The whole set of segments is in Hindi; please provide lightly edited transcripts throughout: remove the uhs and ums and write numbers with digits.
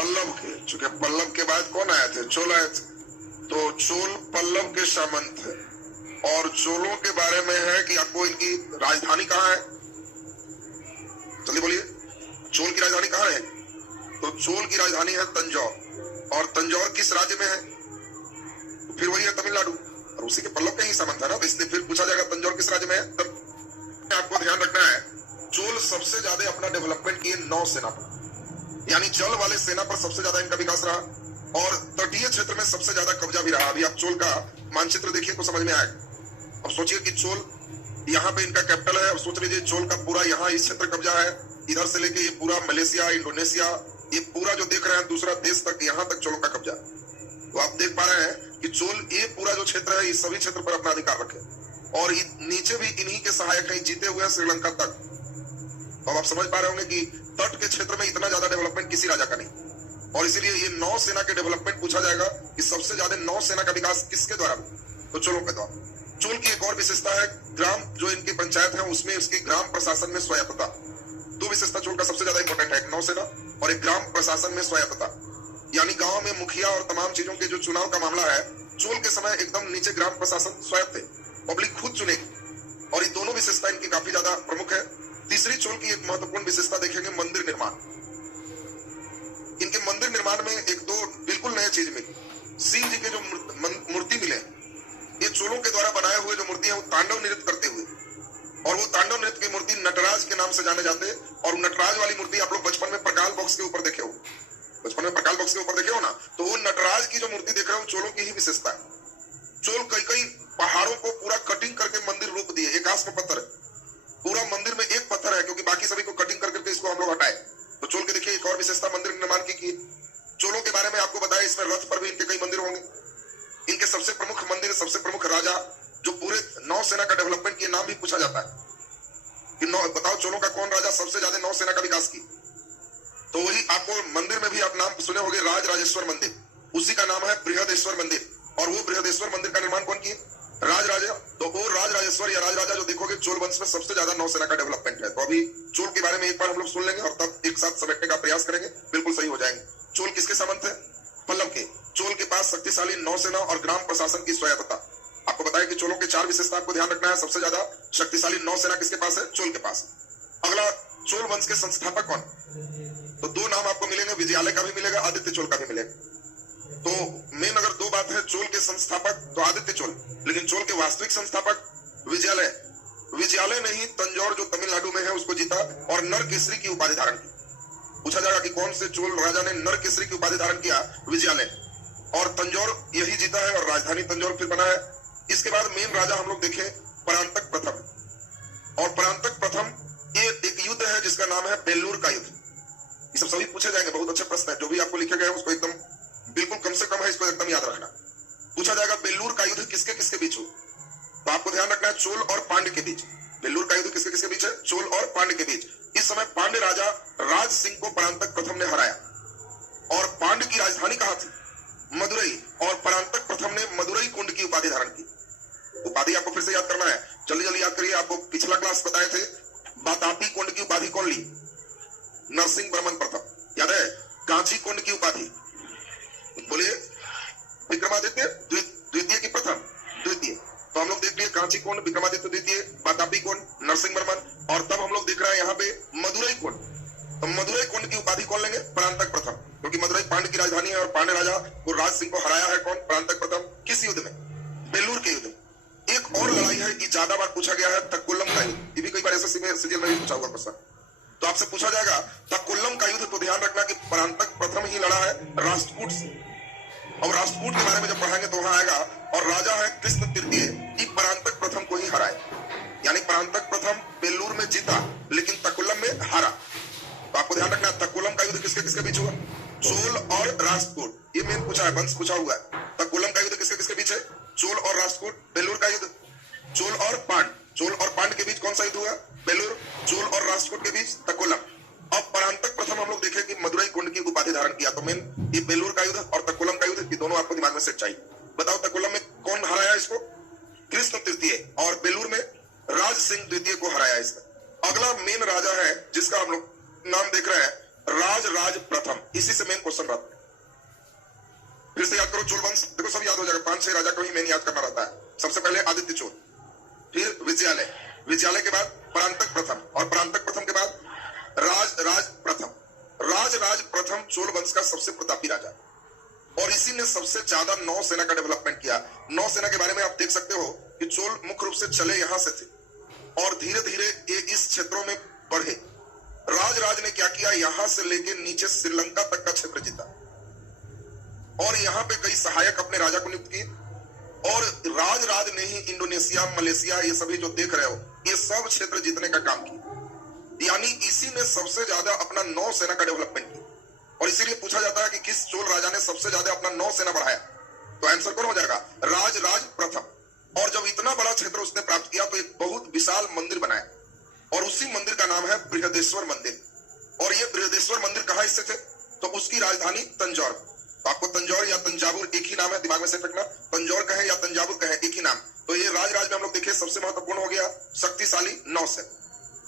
पल्लव के, चूंकि पल्लव के बाद कौन आए थे? चोल आए थे। तो चोल पल्लव के सामंत है और चोलों के बारे में है कि आपको इनकी राजधानी कहाँ है? जल्दी बोलिए, चोल की राजधानी कहाँ है? तो चोल की राजधानी है तंजौर। और तंजौर किस राज्य में है? तो फिर वही है तमिलनाडु, और उसी के पल्लव के ही सामंत है ना, तो इसलिए फिर पूछा जाएगा तंजौर किस राज्य में है। तब आपको ध्यान रखना है, चोल सबसे ज्यादा अपना डेवलपमेंट किए नौ सेना पर, यानी जल वाले सेना पर सबसे ज्यादा इनका विकास रहा और तटीय क्षेत्र में सबसे ज्यादा कब्जा भी रहा। अभी आप चोल का मानचित्र देखिए तो समझ में आएगा। अब सोचिए कि चोल यहाँ पे इनका कैपिटल है, और सोच लीजिए चोल का पूरा यहाँ इस क्षेत्र कब्जा है, इधर से लेके ये पूरा मलेशिया, इंडोनेशिया, ये पूरा जो देख रहे हैं दूसरा देश तक, यहाँ तक चोलों का कब्जा। तो आप देख पा रहे हैं कि चोल ये पूरा जो क्षेत्र है इस सभी क्षेत्र पर अपना अधिकार रखे, और नीचे भी इन्हीं के सहायक हैं, जीते हुए श्रीलंका तक। तो आप समझ पा रहे होंगे कि तट के क्षेत्र में इतना ज्यादा डेवलपमेंट किसी राजा का नहीं, और इसीलिए ये नौ सेना के डेवलपमेंट पूछा जाएगा कि सबसे ज्यादा नौ सेना का विकास किसके द्वारा? तो चोलों के द्वारा। चोल की एक और विशेषता है, ग्राम जो इनकी पंचायत है उसमें इसकी ग्राम प्रशासन में स्वायत्तता। दो विशेषता चोल का सबसे ज्यादा इंपॉर्टेंट है, एक नौसेना और एक ग्राम प्रशासन में स्वायत्तता, यानी गांव में मुखिया और तमाम चीजों के जो चुनाव का मामला है, चोल के समय एकदम नीचे ग्राम प्रशासन स्वायत्त है, पब्लिक खुद चुनेगी, और ये दोनों विशेषता इनकी काफी ज्यादा प्रमुख है। तीसरी चोल की एक महत्वपूर्ण विशेषता देखेंगे, मंदिर निर्माण। इनके मंदिर निर्माण में एक दो बिल्कुल नए चीज मिली। शिव जी के जो मूर्ति मिले, ये चोलों के द्वारा बनाए हुए जो मूर्ति है वो तांडव नृत्य करते हुए, और वो तांडव नृत्य की मूर्ति नटराज के नाम से जाने जाते हैं। और नटराज वाली मूर्ति आप लोग बचपन में प्रकाल बॉक्स के ऊपर देखे हो, बचपन में प्रकाल बॉक्स के ऊपर देखे हो ना, तो वो नटराज की जो मूर्ति देख रहे हो चोलों की ही विशेषता है। चोल कई कई पहाड़ों को पूरा कटिंग करके मंदिर रूप दिए। एक आस में पत्थर है, पूरा मंदिर में एक पत्थर है, क्योंकि बाकी सभी को कटिंग करके इसको हम लोग हटाए। तो चोल के देखिए एक और विशेषता मंदिर निर्माण की। चोलों के बारे में आपको बताया, इसमें रथ पर भी इनके कई मंदिर होंगे। इनके सबसे प्रमुख मंदिर, सबसे प्रमुख राजा जो पूरे नौ सेना का डेवलपमेंट किए, नाम भी पूछा जाता है कि बताओ चोलों का कौन राजा सबसे ज्यादा नौ सेना का विकास की? तो वही आपको मंदिर में भी आप नाम सुने होंगे, राज राजेश्वर मंदिर, उसी का नाम है बृहदेश्वर मंदिर। और वो बृहदेश्वर मंदिर का निर्माण कौन किए? राज राजा। तो वो राज राजेश्वर या राज राजा जो देखोगे चोल वंश में सबसे ज्यादा नौसेना का डेवलपमेंट है। तो अभी चोल के बारे में एक बार हम लोग सुन लेंगे और तब एक साथ समेटने का प्रयास करेंगे, बिल्कुल सही हो जाएंगे। चोल किसके सामंत है? पल्लव के। चोल के पास शक्तिशाली नौसेना और ग्राम प्रशासन की स्वायत्तता। आपको बताया कि चोलों के चार विशेषता आपको ध्यान रखना है। सबसे ज्यादा शक्तिशाली नौसेना किसके पास है? चोल के पास। अगला, चोल वंश के संस्थापक कौन? तो दो नाम आपको मिलेंगे, विजयालय का भी मिलेगा, आदित्य चोल का भी मिलेगा। तो मेन अगर दो बात है, चोल के संस्थापक तो आदित्य चोल, लेकिन चोल के वास्तविक संस्थापक विजयालय। विजयालय ने ही तंजौर जो तमिलनाडु में है उसको जीता और नर केसरी की उपाधि धारण की। पूछा जाएगा कि कौन से चोल राजा ने नर केसरी की उपाधि धारण किया? विजयालय। और तंजौर यही जीता है और राजधानी तंजौर फिर बना है। इसके बाद मेन राजा हम लोग देखें परांतक प्रथम। और परांतक प्रथम ये एक युद्ध है जिसका नाम है बेल्लूर का युद्ध। ये सब सभी पूछे जाएंगे, बहुत अच्छे प्रश्न है। जो भी आपको लिखे गए उसको एकदम बिल्कुल कम से कम है, इसको एकदम याद रखना। पूछा जाएगा बेल्लूर का युद्ध किसके किसके बीच हो? तो आपको ध्यान रखना है चोल और पांड्य के बीच। बेल्लूर का युद्ध किसके किसके बीच है? चोल और पांड्य के बीच। इस समय पांड्य राजा राज सिंह को परांतक प्रथम ने हराया। और पांड्य की राजधानी कहां थी? मदुरई। और परांतक प्रथम ने मदुरई कुंड की उपाधि धारण की। उपाधि आपको फिर से याद करना है, जल्दी जल्दी याद करिए। आपको पिछला क्लास बताए थे, बातापी कुंड की उपाधि कौन ली? नरसिंह वर्मन प्रथम। याद है? कांची कुंड की उपाधि बोलिए, विक्रमादित्य द्वितीय की प्रथम? द्वितीय। तो हम लोग देख लिए कांची कुंड, विक्रमादित्य द्वितीय, बातापी कुंड, नरसिंह वर्मन। और तब हम लोग देख रहे हैं यहाँ पे मदुरई कुंड। तो मदुरई कुंड की उपाधि कौन लेंगे? परांतक प्रथम, क्योंकि मदुरई पांड्य की राजधानी है और पांड्य राजा को राज सिंह को हराया है कौन? परांतक प्रथम। किस युद्ध में? बेल्लूर के युद्ध में। एक और लड़ाई है, ये ज्यादा बार पूछा गया है, तक्कुलम का युद्ध। ये भी कई बार एसएससी में सीजीएल में भी पूछा हुआ प्रश्न। तो आपसे पूछा जाएगा तक्कुलम का युद्ध, तो ध्यान रखना कि परांतक प्रथम ही लड़ा है राष्ट्रकूट से। और राष्ट्रकूट के बारे में जब पढ़ाएंगे तो वहां आएगा, और राजा है कृष्ण तृतीय, कि परांतक प्रथम को ही हराए। यानी परांतक प्रथम बेल्लूर में जीता लेकिन तकुलम में हारा। तो आपको ध्यान रखना, तकुलम का युद्ध किसके किसके बीच हुआ? चोल और राष्ट्रकूट। ये मेन पूछा है, वंश पूछा हुआ है। तकुलम का युद्ध किसके किसके बीच है? चोल और राष्ट्रकूट। बेल्लूर का युद्ध चोल और पांड। चोल और पांड के बीच कौन सा युद्ध हुआ? बेल्लूर। चोल और राष्ट्रकूट के बीच तकुलम। अब परांतक प्रथम हम लोग देखें कि मदुरई कुंड की उपाधि धारण किया। तो मेन ये बेल्लूर का युद्ध और तकुलम का युद्ध, ये दोनों आपको दिमाग में सेट चाहिए। बताओ तकुलम में कौन हराया इसको? कृष्ण तृतीय। और बेल्लूर में राज सिंह द्वितीय को हराया इसने। अगला मेन राजा है जिसका हम लोग नाम देख रहे हैं, राज राज प्रथम, इसी से मेन क्वेश्चन रहता है। फिर से याद करो चोल वंश, देखो सब याद हो जाएगा, 5-6 राजा को ही मेन याद करना रहता है। सबसे पहले आदित्य चोल, फिर विजयालय, विजयालय के बाद परांतक प्रथम, और परांतक प्रथम के बाद राज राज प्रथम। राज राज प्रथम चोल वंश का सबसे प्रतापी राजा, और इसी ने सबसे ज्यादा नौसेना का डेवलपमेंट किया। नौसेना के बारे में आप देख सकते हो कि चोल मुख्य रूप से चले यहां से थे और धीरे धीरे ये इस क्षेत्रों में बढ़े। राज ने क्या किया, यहां से लेके नीचे श्रीलंका तक का क्षेत्र जीता और यहाँ पे कई सहायक अपने राजा को नियुक्त किए, और राज ने ही इंडोनेशिया, मलेशिया, ये सभी जो देख रहे हो, ये सब क्षेत्र जीतने का काम किया। यानी इसी ने सबसे ज्यादा अपना नौसेना का डेवलपमेंट किया, और इसीलिए पूछा जाता है कि किस चोल राजा ने सबसे ज्यादा अपना नौसेना बढ़ाया, तो आंसर कौन हो जाएगा, राज राज प्रथम। और जब इतना बड़ा क्षेत्र उसने प्राप्त किया तो एक बहुत विशाल मंदिर बनाया, और उसी मंदिर का नाम है बृहदेश्वर मंदिर। और ये बृहदेश्वर मंदिर कहाँ स्थित है, तो उसकी राजधानी तंजौर। तो आपको तंजौर या तंजावुर एक ही नाम है, दिमाग में सेट रखना, तंजौर कहे या तंजावुर कहे एक ही नाम। तो ये राज में हम लोग देखें सबसे महत्वपूर्ण हो गया शक्तिशाली नौसेना।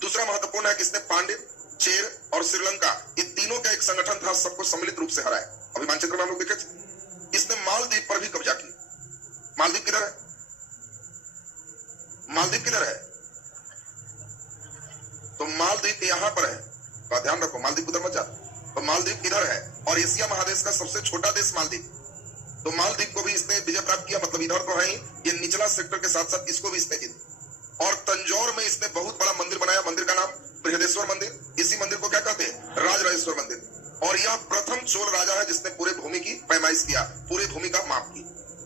दूसरा महत्वपूर्ण है किसने, पांड्य, चेर और श्रीलंका, ये तीनों का एक संगठन था, सबको सम्मिलित रूप से हराया। अभी मानचित्र में हम लोग देखे थे, इसने मालदीव पर भी कब्जा किया। मालदीव किधर है, मालदीव किधर है, तो मालदीव यहाँ पर है, तो ध्यान रखो मालदीव उधर मत जा, तो मालदीव इधर है, और एशिया महादेश का सबसे छोटा देश मालदीव। तो मालदीव को भी इसने विजय प्राप्त किया, मतलब इधर तो है ही, ये निचला सेक्टर के साथ साथ इसको भी इसने जीता। और तंजौर में इसने बहुत बड़ा मंदिर बनाया, मंदिर का नाम बृहदेश्वर मंदिर। इसी मंदिर को क्या कहते हैं, राजराजेश्वर मंदिर। और यह प्रथम चोल राजा है जिसने पूरे भूमि की पैमाइश किया, पूरे भूमि का माप की।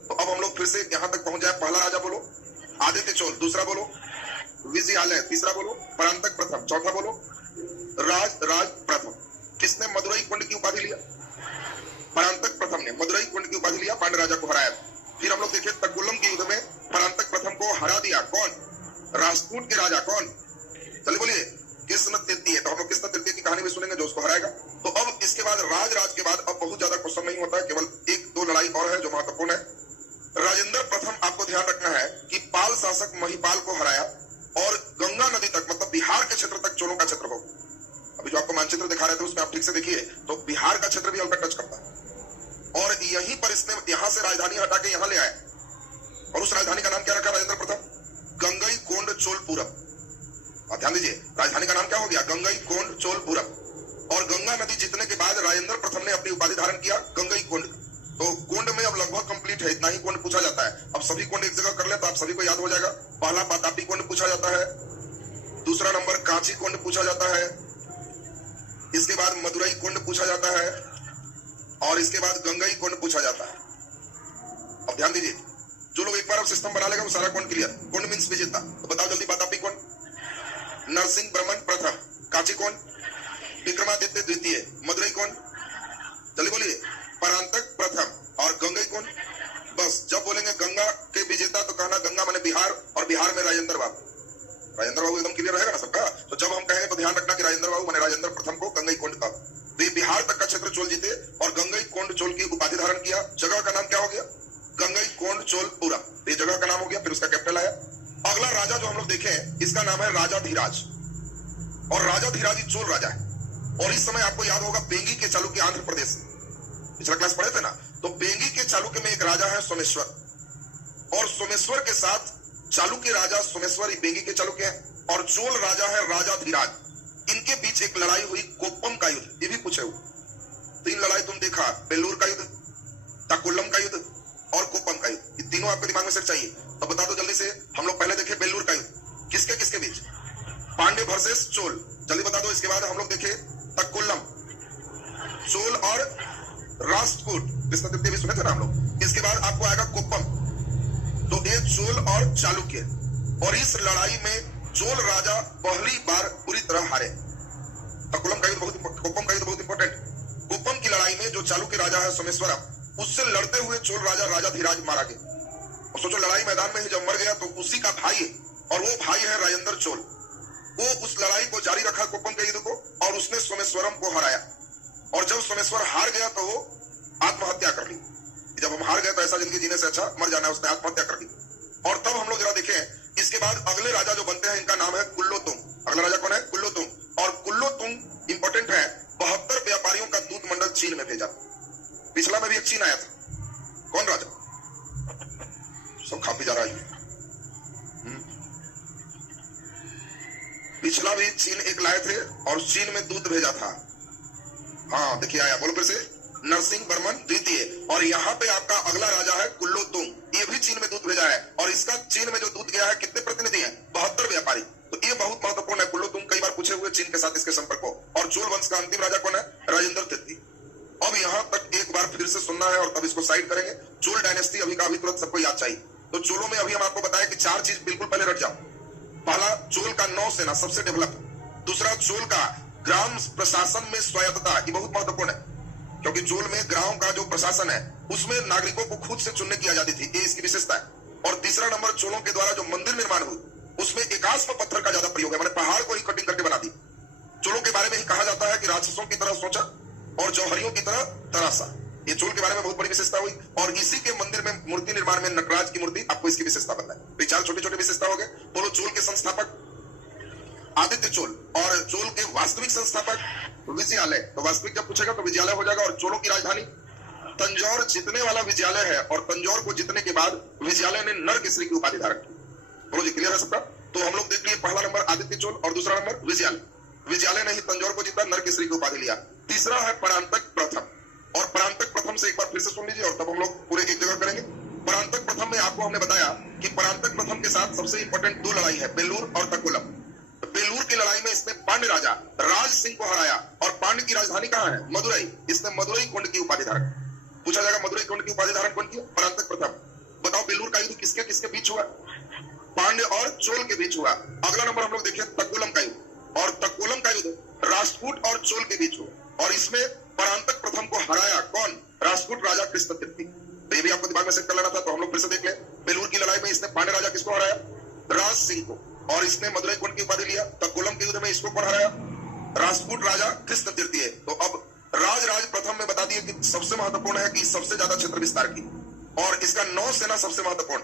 तो अब हम लोग फिर से यहाँ तक पहुंच जाए। पहला राजा बोलो आदित्य चोल, दूसरा बोलो विजयालय, तीसरा बोलो परांतक प्रथम, चौथा बोलो राज राज प्रथम। किसने मदुरई कुंड की उपाधि लिया, परांतक प्रथम ने मदुरई कुंड की उपाधि लिया, पांड्य राजा को हराया। फिर हम लोग देखे तकुलम के युद्ध में परांतक प्रथम को हरा दिया, कौन, राजपूत के राजा, कौन, चलिए बोलिए कृष्ण तृतीय। तो हम लोग कृष्ण तृतीय की कहानी भी सुनेंगे जो उसको हराएगा। तो अब इसके बाद राज के बाद अब बहुत ज्यादा क्वेश्चन नहीं होता है, केवल 1-2 लड़ाई और है जो महत्वपूर्ण है। राजेंद्र प्रथम, आपको ध्यान रखना है कि पाल शासक महिपाल को हराया और गंगा नदी तक, मतलब बिहार के क्षेत्र तक चोलों का क्षेत्र हो। अभी जो आपको मानचित्र दिखा रहे थे उसमें आप ठीक से देखिए, तो बिहार का क्षेत्र भी हल्का टच करता है। और यहीं पर इसने यहां से राजधानी हटा के यहां ले आया, और उस राजधानी का नाम क्या रखा राजेंद्र प्रथम, गंगई कोंड चोलपुरम। आप ध्यान दीजिए, राजधानी का नाम क्या हो गया, गंगई कोंड चोलपुरम। और गंगा नदी जीतने के बाद राजेंद्र प्रथम ने अपनी उपाधि धारण किया गंगई कोंड। तो कोंड में अब लगभग कंप्लीट है, इतना ही कोंड पूछा जाता है। अब सभी कोंड एक जगह कर ले तो आप सभी को याद हो जाएगा। पहला पातापी कोंड पूछा जाता है, दूसरा नंबर कांची कोंड पूछा जाता है, इसके बाद मदुरई कुंड पूछा जाता है, और इसके बाद गंगई कुंड पूछा जाता है। अब ध्यान दीजिए, जो लोग एक बार अब सिस्टम बना लेगा वो सारा कुंड क्लियर। कुंड मींस विजेता, तो बताओ जल्दी, पातापी कुंड, नरसिंह ब्रह्मन प्रथम, कांची कुंड विक्रमादित्य द्वितीय, मदुरई कुंड जल्दी बोलिए परांतक प्रथम, और गंगई कुंड। बस जब बोलेंगे गंगा के विजेता तो कहना गंगा माने बिहार, और बिहार में राजेंद्र बाबू। राजेंद्र बाबू एकदम क्लियर रहेगा ना सबका। तो जब हम कहेंगे तो ध्यान रखना कि राजेंद्र बाबू माने राजेंद्र प्रथम को गंगई कोंड का, तो ये बिहार तक का क्षेत्र चोल जीते और गंगई कोंड चोल की उपाधि धारण किया। जगह का नाम क्या हो गया, गंगई कोंड चोलपुरम, ये जगह का नाम हो गया। फिर उसका कैपिटल आया। अगला राजा जो हम लोग देखें इसका नाम है राजाधिराज, और राजाधिराज ही चोल राजा है। और इस समय आपको याद होगा बेंगी के चालुक्य आंध्र प्रदेश, पिछला क्लास पढ़े थे ना, तो बेंगी के चालुक्य में एक राजा है सोमेश्वर, और सोमेश्वर के साथ चालुक्य राजा सोमेश्वर बेंगी के चालुक्य है, और चोल राजा है राजाधिराज। इनके बीच एक लड़ाई हुई कोप्पम का युद्ध, ये भी पूछे हुए 3 लड़ाई तुम देखा, बेलूर का युद्ध, तकुलम का युद्ध और कोप्पम का युद्ध। ये तीनों आपके दिमाग में सेट चाहिए। तो बता दो जल्दी से, हम लोग पहले देखे बेलूर का युद्ध, किसके किसके बीच, पांड्य वर्सेस चोल, जल्दी बता दो। इसके बाद हम लोग देखे तकुलम, चोल और राष्ट्रकूट, कृष्ण तृतीय भी सुने थे ना हम लोग। इसके बाद आपको आएगा कोप्पम, तो ये चोल और चालुक्य। और इस लड़ाई में चोल राजा पहली बार पूरी तरह हारे। तकुलम का युद्ध बहुत, कोप्पम का युद्ध बहुत इंपॉर्टेंट। कोप्पम की लड़ाई में जो चालुक्य राजा है सोमेश्वरम, उससे लड़ते हुए चोल राजा राजाधिराज मारा गया। और सोचो लड़ाई मैदान में ही जब मर गया तो उसी का भाई है, और वो भाई है राजेंद्र चोल। वो उस लड़ाई को जारी रखा कोप्पम के युद्ध को, और उसने सोमेश्वरम को हराया। और जब सोमेश्वर हार गया तो वो आत्महत्या कर ली। जब हम हार गए तो ऐसा जिंदगी जीने से अच्छा मर जाना है, उसने आत्महत्या कर ली। और तब हम लोग जरा देखें इसके बाद अगले राजा जो बनते हैं इनका नाम है कुल्लोतुंग। अगला राजा कौन है, कुल्लोतुंग। और कुल्लोतुंग इंपॉर्टेंट है 72 व्यापारियों का दूत मंडल चीन में भेजा। पिछला में भी एक चीन आया था, कौन राजा, सब खा पी जा रहा है। पिछला भी चीन एक लाए थे और चीन में दूत भेजा था। हाँ देखिए आया, बोलो फिर से, नरसिंह वर्मन द्वितीय। और यहाँ पे आपका अगला राजा है कुल्लो तुंग, ये भी चीन में दूत भेजा है और इसका चीन में जो दूत गया है कितने प्रतिनिधि हैं, 72 व्यापारी। तो ये बहुत महत्वपूर्ण है। कुल्लो तुंग कई बार पूछे हुए चीन के साथ इसके संपर्क को। और चोल वंश का अंतिम राजा कौन है, राजेंद्र तृतीय। अब यहाँ तक एक बार फिर से सुनना है और तब इसको साइड करेंगे। चोल डायनेस्टी अभी का अभी तुरंत सबको याद चाहिए। तो चोलों में अभी हम आपको बताया कि 4 चीज बिल्कुल पहले रट जाओ। पहला, चोल का नौसेना सबसे डेवलप। दूसरा, चोल का ग्राम प्रशासन में स्वायत्तता, ये बहुत महत्वपूर्ण है क्योंकि चोल में ग्राम का जो प्रशासन है उसमें नागरिकों को खुद से चुनने की आजादी थी, ये इसकी विशेषता है। और तीसरा नंबर, चोलों के द्वारा जो मंदिर निर्माण हुई उसमें एकाश्म पत्थर का ज्यादा प्रयोग है, मैंने पहाड़ को ही कटिंग करके बना दी। चोलों के बारे में ही कहा जाता है कि राक्षसों की तरह सोचा और जौहरियों की तरह तरासा। ये चोल के बारे में बहुत बड़ी विशेषता हुई। और इसी के मंदिर में मूर्ति निर्माण में नटराज की मूर्ति आपको इसकी विशेषता बताए। विचार छोटे छोटे विशेषता हो गए। बोलो, चोल के संस्थापक आदित्य चोल और चोल के वास्तविक संस्थापक विजयालय। तो वास्तविक जब पूछेगा तो विजयालय हो जाएगा। और चोलों की राजधानी तंजौर जीतने वाला विजयालय है और तंजौर को जीतने के बाद विजयालय ने नरकेसरी की उपाधि धारण की। बोलो जी, क्लियर है सबका। तो हम लोग देख लिए, पहला नंबर आदित्य चोल और दूसरा नंबर विजयालय। विजयालय ने ही तंजौर को जीता, नरकेसरी की उपाधि लिया। तीसरा है परांतक प्रथम। और परांतक प्रथम से एक बार फिर से सुन लीजिए और तब हम लोग पूरे एक जगह करेंगे। परांतक प्रथम में आपको हमने बताया कि परांतक प्रथम के साथ सबसे इंपॉर्टेंट 2 लड़ाई है, बेलूर और तकुलम। बेलूर की लड़ाई में इसने पांड्य राजा राज सिंह को हराया। और पांड्य की राजधानी कहाँ है, मदुरई। इसने मदुरई कुंड की उपाधि धारण। पूछा जाएगा मदुरई कुंड की उपाधि धारण कौन की, परांतक प्रथम। बताओ, बेलूर का युद्ध किसके किसके बीच हुआ, पांड्य और चोल के बीच हुआ। अगला नंबर हम लोग देखिए तकुलम का युद्ध। और तकुलम का युद्ध राजपूत और चोल के बीच हुआ और इसमें परांतक प्रथम को हराया कौन, राजपूत राजा कृष्ण तृतीय। ये भी आपको दिमाग में सेट कर लेना था। तो हम लोग फिर से देख ले, बेलूर की लड़ाई में इसने पांड्य राजा किसको हराया, राज सिंह को, और इसने मदुरई कुंड की उपाधि लिया। तकुलम के युद्ध में इसको कौन हराया, राजपूत राजा कृष्ण तृतीय। तो अब राज प्रथम में बता दिए कि सबसे महत्वपूर्ण है कि सबसे ज्यादा क्षेत्र विस्तार की और इसका नौसेना सबसे महत्वपूर्ण।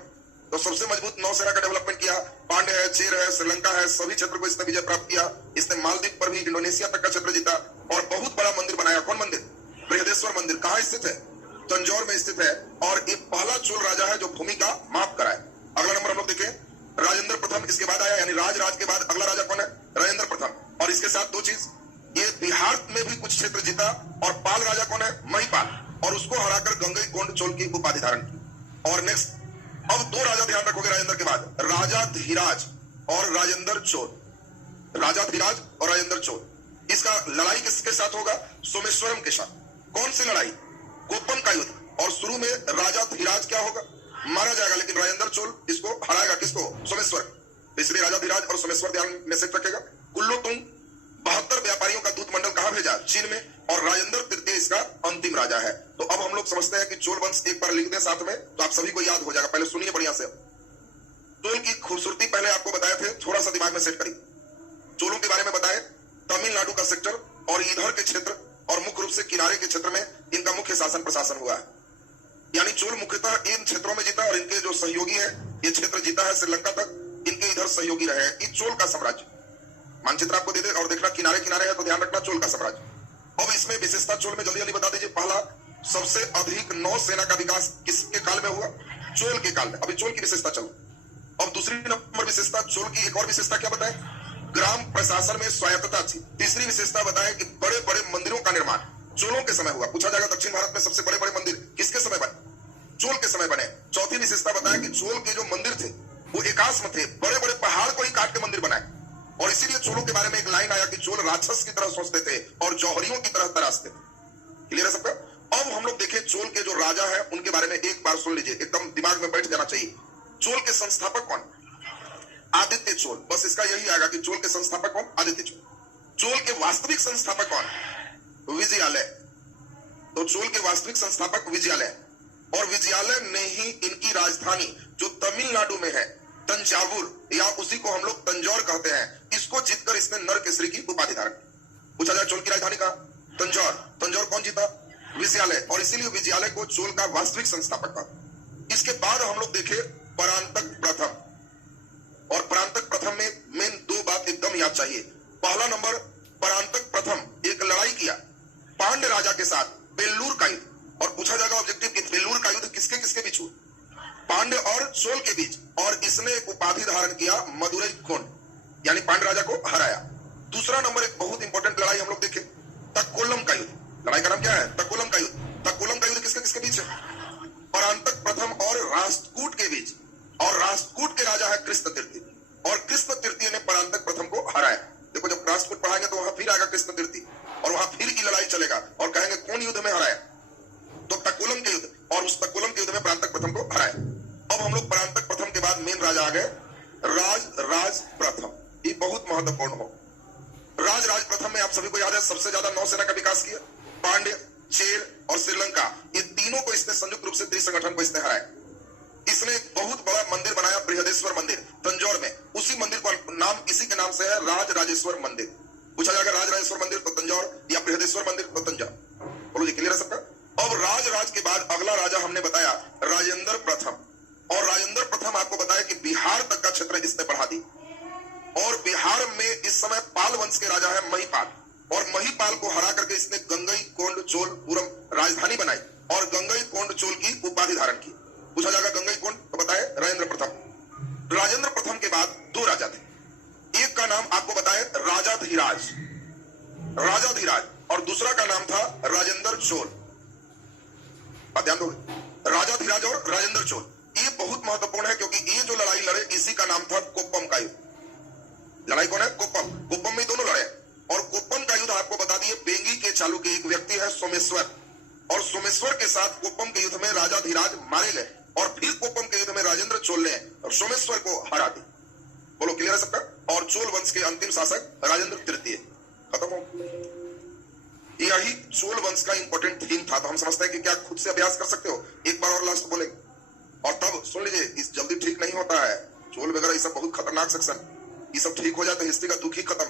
तो सबसे मजबूत नौसेना का डेवलपमेंट किया। पांड्य है, चेर है, श्रीलंका है, सभी क्षेत्र को इसने विजय प्राप्त किया। इसने मालदीव पर भी, इंडोनेशिया तक का क्षेत्र जीता और बहुत बड़ा मंदिर बनाया। कौन मंदिर, बृहदेश्वर मंदिर। कहाँ स्थित है, तंजौर में स्थित है। और ये पहला चोल राजा है जो भूमि का माप कराए। अगला नंबर हम लोग देखें, राजेंद्र प्रथम इसके बाद आया, यानी राज के बाद अगला राजा कौन है, राजेंद्र प्रथम। और इसके साथ 2 चीज, ये बिहार में भी कुछ क्षेत्र जीता। और पाल राजा कौन है, महिपाल, और उसको हराकर गंगई कोंड चोल की उपाधि धारण की। और नेक्स्ट, अब 2 राजा ध्यान रखोगे राजेंद्र के बाद, राजा धीराज और राजेंद्र चोल। राजा धीराज और राजेंद्र चोल, इसका लड़ाई किसके साथ होगा, सोमेश्वरम के साथ। कौन सी लड़ाई, कोप्पम का युद्ध। और शुरू में राजा धीराज क्या होगा, मारा जाएगा, लेकिन राजेंद्र चोल इसको हराएगा, किसको, सोमेश्वर। इसलिए राजा धीराज और सोमेश्वर ध्यान में सेट रखेगा। कुल्लो तुंग 72 व्यापारियों का दूत मंडल कहां भेजा, चीन में। और राजेंद्र तृतीय इसका अंतिम राजा है। तो अब हम लोग समझते हैं कि चोल वंश एक बार लिख दें साथ में तो आप सभी को याद हो जाएगा। पहले सुनिए बढ़िया से। चोल की खूबसूरती पहले आपको बताए थे, थोड़ा सा दिमाग में सेट करिए। चोलों के बारे में बताए, तमिलनाडु का सेक्टर और इधर के क्षेत्र और मुख्य रूप से किनारे के क्षेत्र में इनका मुख्य शासन प्रशासन हुआ है। यानी चोल मुख्यतः इन क्षेत्रों में जीता और इनके जो सहयोगी है ये क्षेत्र जीता है श्रीलंका तक, इनके इधर सहयोगी रहे हैं। ये चोल का साम्राज्य। मानचित्र आपको दे दे और देखना किनारे किनारे है तो ध्यान रखना, चोल का साम्राज्य। अब इसमें विशेषता चोल में जल्दी जल्दी बता दीजिए। पहला, सबसे अधिक नौसेना का विकास किसके काल में हुआ, चोल के काल में। अभी चोल की विशेषता चलो। अब दूसरी नंबर विशेषता चोल की एक और विशेषता क्या बताए, ग्राम प्रशासन में स्वायत्तता थी। तीसरी विशेषता बताए कि बड़े बड़े मंदिरों का निर्माण चोलों के समय हुआ। पूछा जाएगा दक्षिण भारत में सबसे बड़े बड़े मंदिर किसके समय बने, चोल के समय बने। चौथी विशेषता बताया कि चोल के जो मंदिर थे वो एकाश्म थे, बड़े बड़े पहाड़ को ही काट के मंदिर बनाए। और इसीलिए चोलों के बारे में एक लाइन आया कि चोल राक्षस की तरह सोचते थे और जौहरियों की तरह तरासते थे। क्लियर है सबका। अब हम लोग देखें चोल के जो राजा है उनके बारे में एक बार सुन लीजिए, एकदम दिमाग में बैठ जाना चाहिए। चोल के संस्थापक कौन, आदित्य चोल। बस इसका यही आएगा कि चोल के संस्थापक कौन, आदित्य चोल। चोल के वास्तविक संस्थापक कौन, विजयालय। तो चोल के वास्तविक संस्थापक विजयालय। और विजयालय ने ही इनकी राजधानी जो तमिलनाडु में है तंजावुर, या उसी को हम लोग तंजौर कहते हैं, इसको जीतकर इसने नरकेसरी की उपाधि धारण की। पूछा जाए चोल की राजधानी का, तंजौर। तंजौर कौन जीता, विजयालय। और इसीलिए विजयालय को चोल का वास्तविक संस्थापक था। इसके बाद हम लोग देखे परांतक प्रथम। और परांतक प्रथम में मेन 2 बात एकदम याद चाहिए। पहला नंबर, परांतक प्रथम एक लड़ाई किया पांड्य राजा के साथ बेल्लूर का युद्ध, और पूछा जाएगा ऑब्जेक्टिव कि बेल्लूर का युद्ध किसके किसके बीच हुआ? पांड्य और चोल के बीच, और इसने एक उपाधि धारण किया मदुरई कोंड, यानी पांड्य राजा को हराया। दूसरा नंबर एक बहुत इंपॉर्टेंट लड़ाई हम लोग देखें, तक्कोलम का युद्ध। लड़ाई का नाम क्या है? तक्कोलम का युद्ध। तक्कोलम का युद्ध किसके किसके बीच है? परांतक प्रथम और राष्ट्रकूट के बीच, और राष्ट्रकूट के राजा है कृष्ण तृतीय, और कृष्ण तृतीय ने परांतक प्रथम को हराया। देखो जब राष्ट्रकूट पढ़ाएंगे तो वहां फिर आएगा कृष्ण तृतीय, और वहां फिर की लड़ाई चलेगा और कहेंगे कौन युद्ध में हराया, तो तक्कोलम के युद्ध, और उस तक्कोलम के युद्ध में परांतक प्रथम को हराया। अब हम लोग परांतक प्रथम के बाद मेन राजा आ गए राज प्रथम। ये बहुत महत्वपूर्ण हो। राज प्रथम में आप सभी को याद है सबसे ज्यादा नौसेना का विकास किया। पांड्य, चेर और श्रीलंका, ये तीनों को इसने संयुक्त रूप से त्रिसंगठन को इसने हराया। इसने एक बहुत बड़ा मंदिर बनाया बृहदेश्वर मंदिर तंजौर में, उसी मंदिर का नाम इसी के नाम से है राजेश्वर मंदिर। पूछा जाएगा राजेश्वर मंदिर तो तंजौर, या बृहदेश्वर मंदिर तो तंजौर। बोलो जी क्लियर है सबका? अब राज के बाद अगला राजा हमने बताया राजेंद्र प्रथम, और राजेंद्र प्रथम आपको बताया कि बिहार तक का क्षेत्र इसने बढ़ा दी, और बिहार में इस समय पाल वंश के राजा है महिपाल, और महिपाल को हरा करके इसने गंगई कोंड चोल पूरम राजधानी बनाई और गंगई कोंड चोल की उपाधि धारण की। पूछा जाएगा गंगई कोंड तो बताए राजेंद्र प्रथम। राजेंद्र प्रथम के बाद दो राजा थे, एक का नाम आपको बताए राजाधिराज, और दूसरा का नाम था राजेंद्र चोल। ध्यान दो, राजाधिराज और राजेंद्र चोल, ये बहुत महत्वपूर्ण है क्योंकि ये जो लड़ाई लड़े इसी का नाम था कोप्पम का युद्ध। लड़ाई कौन है? कोप्पम में दोनों लड़े, और कोप्पम का युद्ध आपको बता दिए बेंगी के चालू के एक व्यक्ति है सोमेश्वर, और सोमेश्वर के साथ कोप्पम के युद्ध में राजाधिराज मारे गए, और फिर कोप्पम के युद्ध में राजेंद्र चोल ने सोमेश्वर को हरा दी। बोलो क्लियर है सबका? और चोल वंश के अंतिम शासक राजेंद्र तृतीय खत्म हो। यही चोल वंश का इंपॉर्टेंट थीम था। तो हम समझते हैं कि क्या खुद से अभ्यास कर सकते हो? एक बार और लास्ट बोलेंगे, और तब सुन लीजिए, इस जल्दी ठीक नहीं होता है। चोल वगैरह ये सब बहुत खतरनाक सेक्शन, ये सब ठीक हो जाए तो हिस्ट्री का दुख ही खत्म।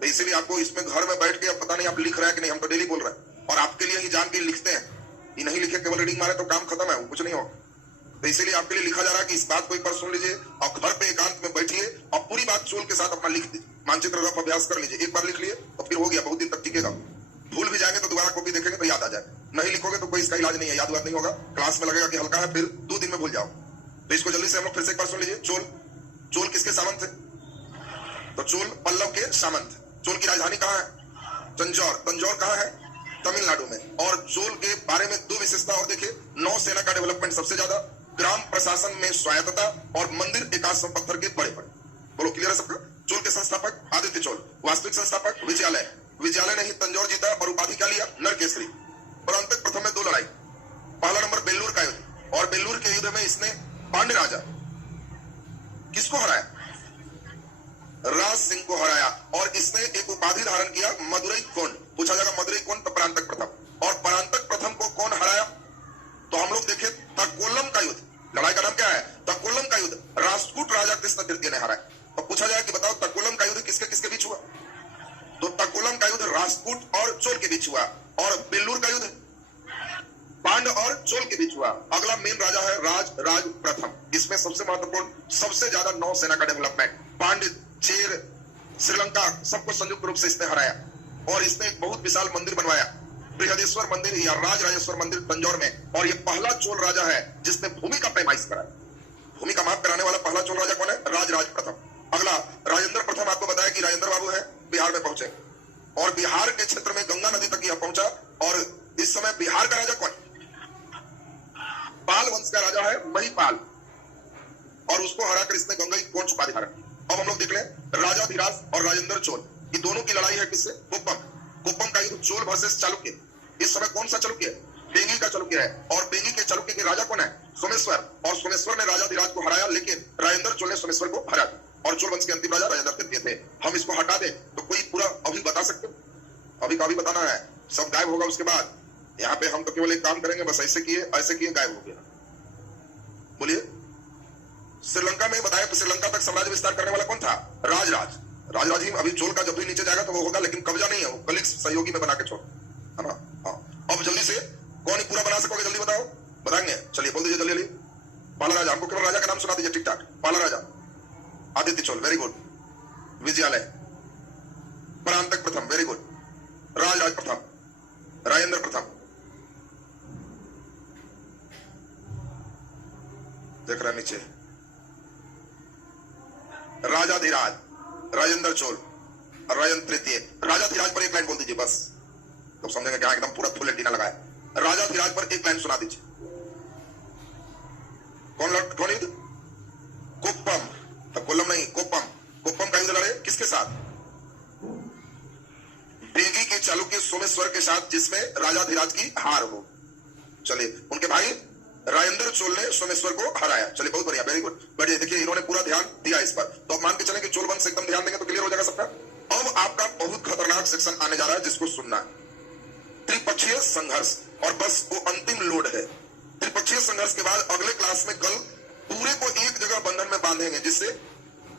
तो इसीलिए आपको इसमें घर में बैठ के, अब पता नहीं आप लिख रहे हैं कि नहीं, हम तो डेली बोल रहे हैं, और आपके लिए ही जान के लिखते हैं। ये नहीं लिखे केवल रीडिंग मारे तो काम खत्म है, कुछ नहीं हो। तो इसीलिए आपके लिए लिखा जा रहा है कि इस बात को एक बार सुन लीजिए, और घर पे एकांत में बैठिए और पूरी बात चोल के साथ अपना लिख दीजिए, मानचित्र रफ अभ्यास कर लीजिए। एक बार लिख लिए तो फिर हो गया, बहुत दिन तक टिकेगा। भूल भी जाएंगे तो दोबारा कॉपी देखेंगे तो याद आ जाए, नहीं लिखोगे तो कोई इसका इलाज नहीं है, याद नहीं होगा, क्लास में लगेगा कि हल्का है, फिर 2 दिन में भूल जाओ। तो इसको जल्दी से हम लोग फिर से एक बार सुन लीजिए। चोल किसके सामंत थे? तो चोल पल्लव के सामंत। चोल की राजधानी कहाँ है? तंजौर कहाँ है? तमिलनाडु में। और चोल के बारे में 2 विशेषता और देखिए, नौसेना का डेवलपमेंट सबसे ज्यादा, ग्राम प्रशासन में स्वायत्तता, और मंदिर एकाश पत्थर के बड़े। बोलो क्लियर है सबका? चोल के संस्थापक आदित्य चोल, वास्तविक संस्थापक विजयालय ने ही तंजौर जीता और उपाधि क्या लिया? नरकेसरी। परांतक प्रथम में 2 लड़ाई, पहला नंबर बेल्लूर का युद्ध, और बेल्लूर के युद्ध में इसने पांड्य राजा किसको हराया? राज सिंह को हराया, और इसने एक उपाधि धारण किया मदुरई कोंड। पूछा जाएगा मदुरई कोंड तो परांतक प्रथम, और परांतक प्रथम को कौन हराया? तो हम लोग देखें तक्कोलम का युद्ध। लड़ाई का नाम क्या है? तक्कोलम का युद्ध राष्ट्रकूट राजा कृष्ण तृतीय ने हराया। तो पूछा जाए कि बताओ तक्कोलम का युद्ध किसके किसके बीच हुआ? तो तक्कोलम का युद्ध राष्ट्रकूट और चोल के बीच हुआ, और बेल्लूर का युद्ध पांड्य और चोल के बीच हुआ। अगला मेन राजा है राज प्रथम। इसमें सबसे महत्वपूर्ण, सबसे ज्यादा नौसेना का डेवलपमेंट, पांड्य, चेर, श्रीलंका सबको संयुक्त रूप से इसने हराया, और इसने एक बहुत विशाल मंदिर बनवाया, बृहदेश्वर मंदिर या राजेश्वर मंदिर तंजौर में। और ये पहला चोल राजा है जिसने भूमि का पैमाइश कराया। भूमि का माप कराने वाला पहला चोल राजा कौन है? राज प्रथम। अगला राजेंद्र प्रथम, आपको बताया कि राजेंद्र बाबू है, बिहार में पहुंचे, और बिहार के क्षेत्र में गंगा नदी तक यह पहुंचा। और इस समय बिहार का राजा कौन? पाल वंश का राजा है महिपाल, और उसको हराकर इसने गंगई कोंड उपाधि धारण की। अब हम लोग देख लें राजाधिराज और राजेंद्र चोल, ये दोनों की लड़ाई है किससे? कोप्पम का युद्ध चोल वर्सेस चालुक्य। इस समय कौन सा चालुक्य? बेंगी का चालुक्य है, और बेंगी के चालुक्य के राजा कौन है? सोमेश्वर, और सोमेश्वर ने राजाधिराज को हराया, लेकिन राजेंद्र चोल ने सोमेश्वर को हरा दिया, और चोल वंश के अंतिम राजा राजेंद्र तृतीय थे। हम इसको हटा दें तो कोई पूरा अभी बता सकते हो? अभी का अभी बताना है, सब गायब होगा उसके बाद। यहाँ पे हम तो केवल एक काम करेंगे, बस ऐसे किए गायब हो गया। बोलिए। श्रीलंका में बताया तो श्रीलंका तक साम्राज्य विस्तार करने वाला कौन था? राजराज ही। अभी चोल का जब भी नीचे जाएगा तो वो होगा, लेकिन कब्जा नहीं है, वो कलिक सहयोगी में बना के छोड़, है ना? हाँ, अब जल्दी से कौन ही पूरा बना सकोगे? जल्दी बताओ, बताएंगे? चलिए बोल दीजिए जल्दी। पाला राजा, हमको केवल राजा का नाम सुना दीजिए ठीक ठाक। पाला राजा, आदित्य चोल, वेरी गुड। विजयालय, परांतक प्रथम, वेरी गुड। राज प्रथम, राजेंद्र प्रथम, देख रहा नीचे, राजाधिराज, राजेंद्र चोल और राजेंद्र तृतीय। राजाधिराज पर एक लाइन बोल दीजिए बस, तो समझेंगे क्या एकदम पूरा फुल एंटीना लगाया। राजाधिराज पर एक लाइन सुना दीजिए। कौन युद्ध? कोप्पम, तो कोल्लम नहीं, कोप्पम। कोप्पम का युद्ध लड़े किसके साथ? बेगी के चालुक्य सोमेश्वर के साथ, जिसमें राजाधिराज की हार हो। चलिए, उनके भाई राजेंद्र चोल ने सोमेश्वर को हराया। चलिए, बहुत बढ़िया, वेरी गुड, बढ़िया। देखिए, इन्होंने पूरा ध्यान दिया इस पर, तो अब मान के चलें कि चोल वंश एकदम ध्यान देंगे तो क्लियर हो जाएगा सबका। अब आपका बहुत खतरनाक सेक्शन आने जा रहा है, जिसको सुनना है। त्रिपक्षीय संघर्ष, और बस वो अंतिम लोड है। त्रिपक्षीय संघर्ष के बाद अगले क्लास में कल पूरे को एक जगह बंधन में बांधेंगे, जिससे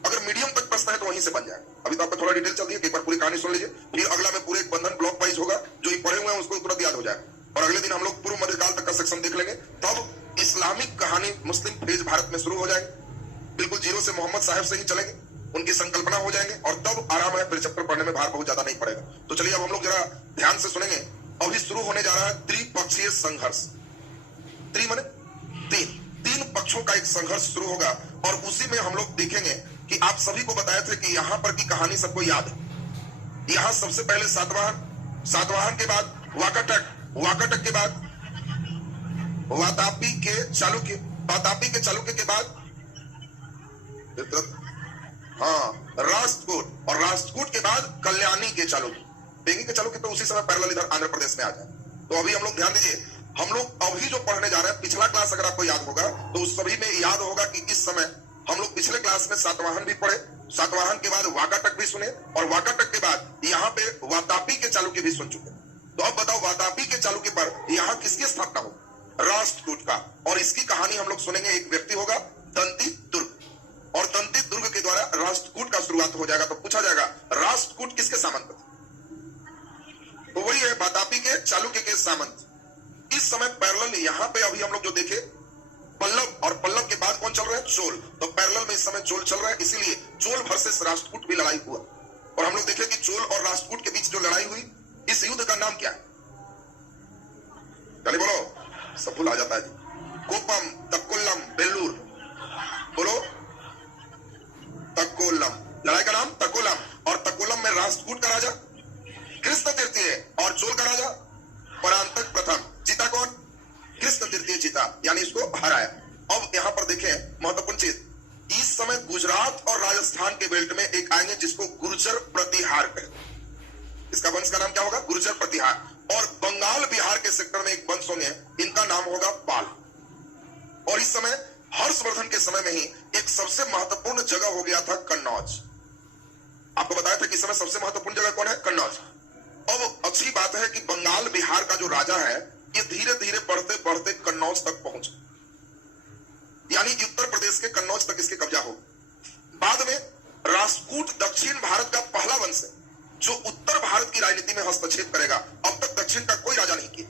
अगर मीडियम तक प्रश्न है तो वहीं से बन जाए। अभी तो आपको थोड़ा डिटेल चल रही है, एक बार पूरी कहानी सुन लीजिए, फिर अगला में पूरे एक बंधन ब्लॉक वाइज होगा, जो ही पढ़े हुए हैं उसको तुरंत याद हो जाए। और अगले दिन हम लोग पूर्व मध्यकाल तक का सेक्शन देख लेंगे, तब इस्लामिक कहानी मुस्लिम फेज भारत में शुरू हो जाएगी। बिल्कुल जीरो से मोहम्मद साहब से ही चलेंगे, उनकी संकल्पना हो जाएंगे, और तब आराम है, फिर चैप्टर पढ़ने में भार बहुत ज्यादा नहीं पड़ेगा। तो चलिए, अब हम लोग जरा ध्यान से सुनेंगे। अभी शुरू होने जा रहा है त्रिपक्षीय संघर्ष। त्रि माने तीन, तीन पक्षों का एक संघर्ष शुरू होगा, और उसी में हम लोग देखेंगे कि आप सभी को बताए थे कि यहाँ पर की कहानी सबको याद है। यहाँ सबसे पहले सातवाहन, सातवाहन के बाद वाकाटक, वाकाटक के बाद वातापी के चालुक्य, वातापी के चालुक्य के बाद राष्ट्रकूट, और राष्ट्रकूट के बाद कल्याणी के चालुक्य। बेगी के चालुक्य तो उसी समय पैरेलल इधर आंध्र प्रदेश में आ जाए। तो अभी हम लोग ध्यान दीजिए, हम लोग अभी जो पढ़ने जा रहे हैं, पिछला क्लास अगर आपको याद होगा तो उस सभी में याद होगा कि इस समय हम लोग पिछले क्लास में सातवाहन भी पढ़े, सातवाहन के बाद वाकाटक भी सुने, और वाकाटक के बाद यहाँ पे वातापी के चालुक्य भी सुन चुके। तो अब बताओ, वातापी के चालुक्य पर यहाँ किसकी स्थापना हो? राष्ट्रकूट का। और इसकी कहानी हम लोग सुनेंगे, एक व्यक्ति होगा दंती दुर्ग, और दंती दुर्ग के द्वारा राष्ट्रकूट का शुरुआत हो जाएगा। तो पूछा जाएगा राष्ट्रकूट किसके सामंत थे? तो वही है वातापी के चालुक्य के सामंत। इस समय पैरेलल यहाँ पे अभी हम लोग जो देखे पल्लव, और पल्लव के बाद कौन चल रहा है? चोल। तो पैरेलल में इस समय चोल चल रहा है, इसीलिए चोल वर्सेस राष्ट्रकूट भी लड़ाई हुआ। और हम लोग देखे कि चोल और राष्ट्रकूट के बीच जो लड़ाई हुई, इस युद्ध का नाम क्या है? चलिए बोलो, सब भूल आ जाता है जी। कोपम, तक्कोलम, बेल्लूर, बोलो तक्कोलम। लड़ाई का नाम तक्कोलम, और तक्कोलम में राष्ट्रकूट का राजा कृष्ण तृतीय और चोल का राजा परांतक प्रथम। जीता कौन? कृष्ण तृतीय जीता, यानी इसको हराया। अब यहाँ पर देखें महत्वपूर्ण चीज, इस समय गुजरात और राजस्थान के बेल्ट में एक आएंगे जिसको गुर्जर प्रतिहार कहते। इसका वंश का नाम क्या होगा? गुर्जर प्रतिहार। और बंगाल बिहार के सेक्टर में एक वंश होंगे, इनका नाम होगा पाल। और इस समय हर्षवर्धन के समय में ही एक सबसे महत्वपूर्ण जगह हो गया था कन्नौज। आपको बताया था कि इस समय सबसे महत्वपूर्ण जगह कौन है? कन्नौज। अब अच्छी बात है कि बंगाल बिहार का जो राजा है, ये धीरे धीरे बढ़ते बढ़ते कन्नौज तक पहुंच, यानी उत्तर प्रदेश के कन्नौज तक इसके कब्जा हो। बाद में राष्ट्रकूट दक्षिण भारत का पहला वंश है जो उत्तर भारत की राजनीति में हस्तक्षेप करेगा। अब तक दक्षिण का कोई राजा नहीं किया।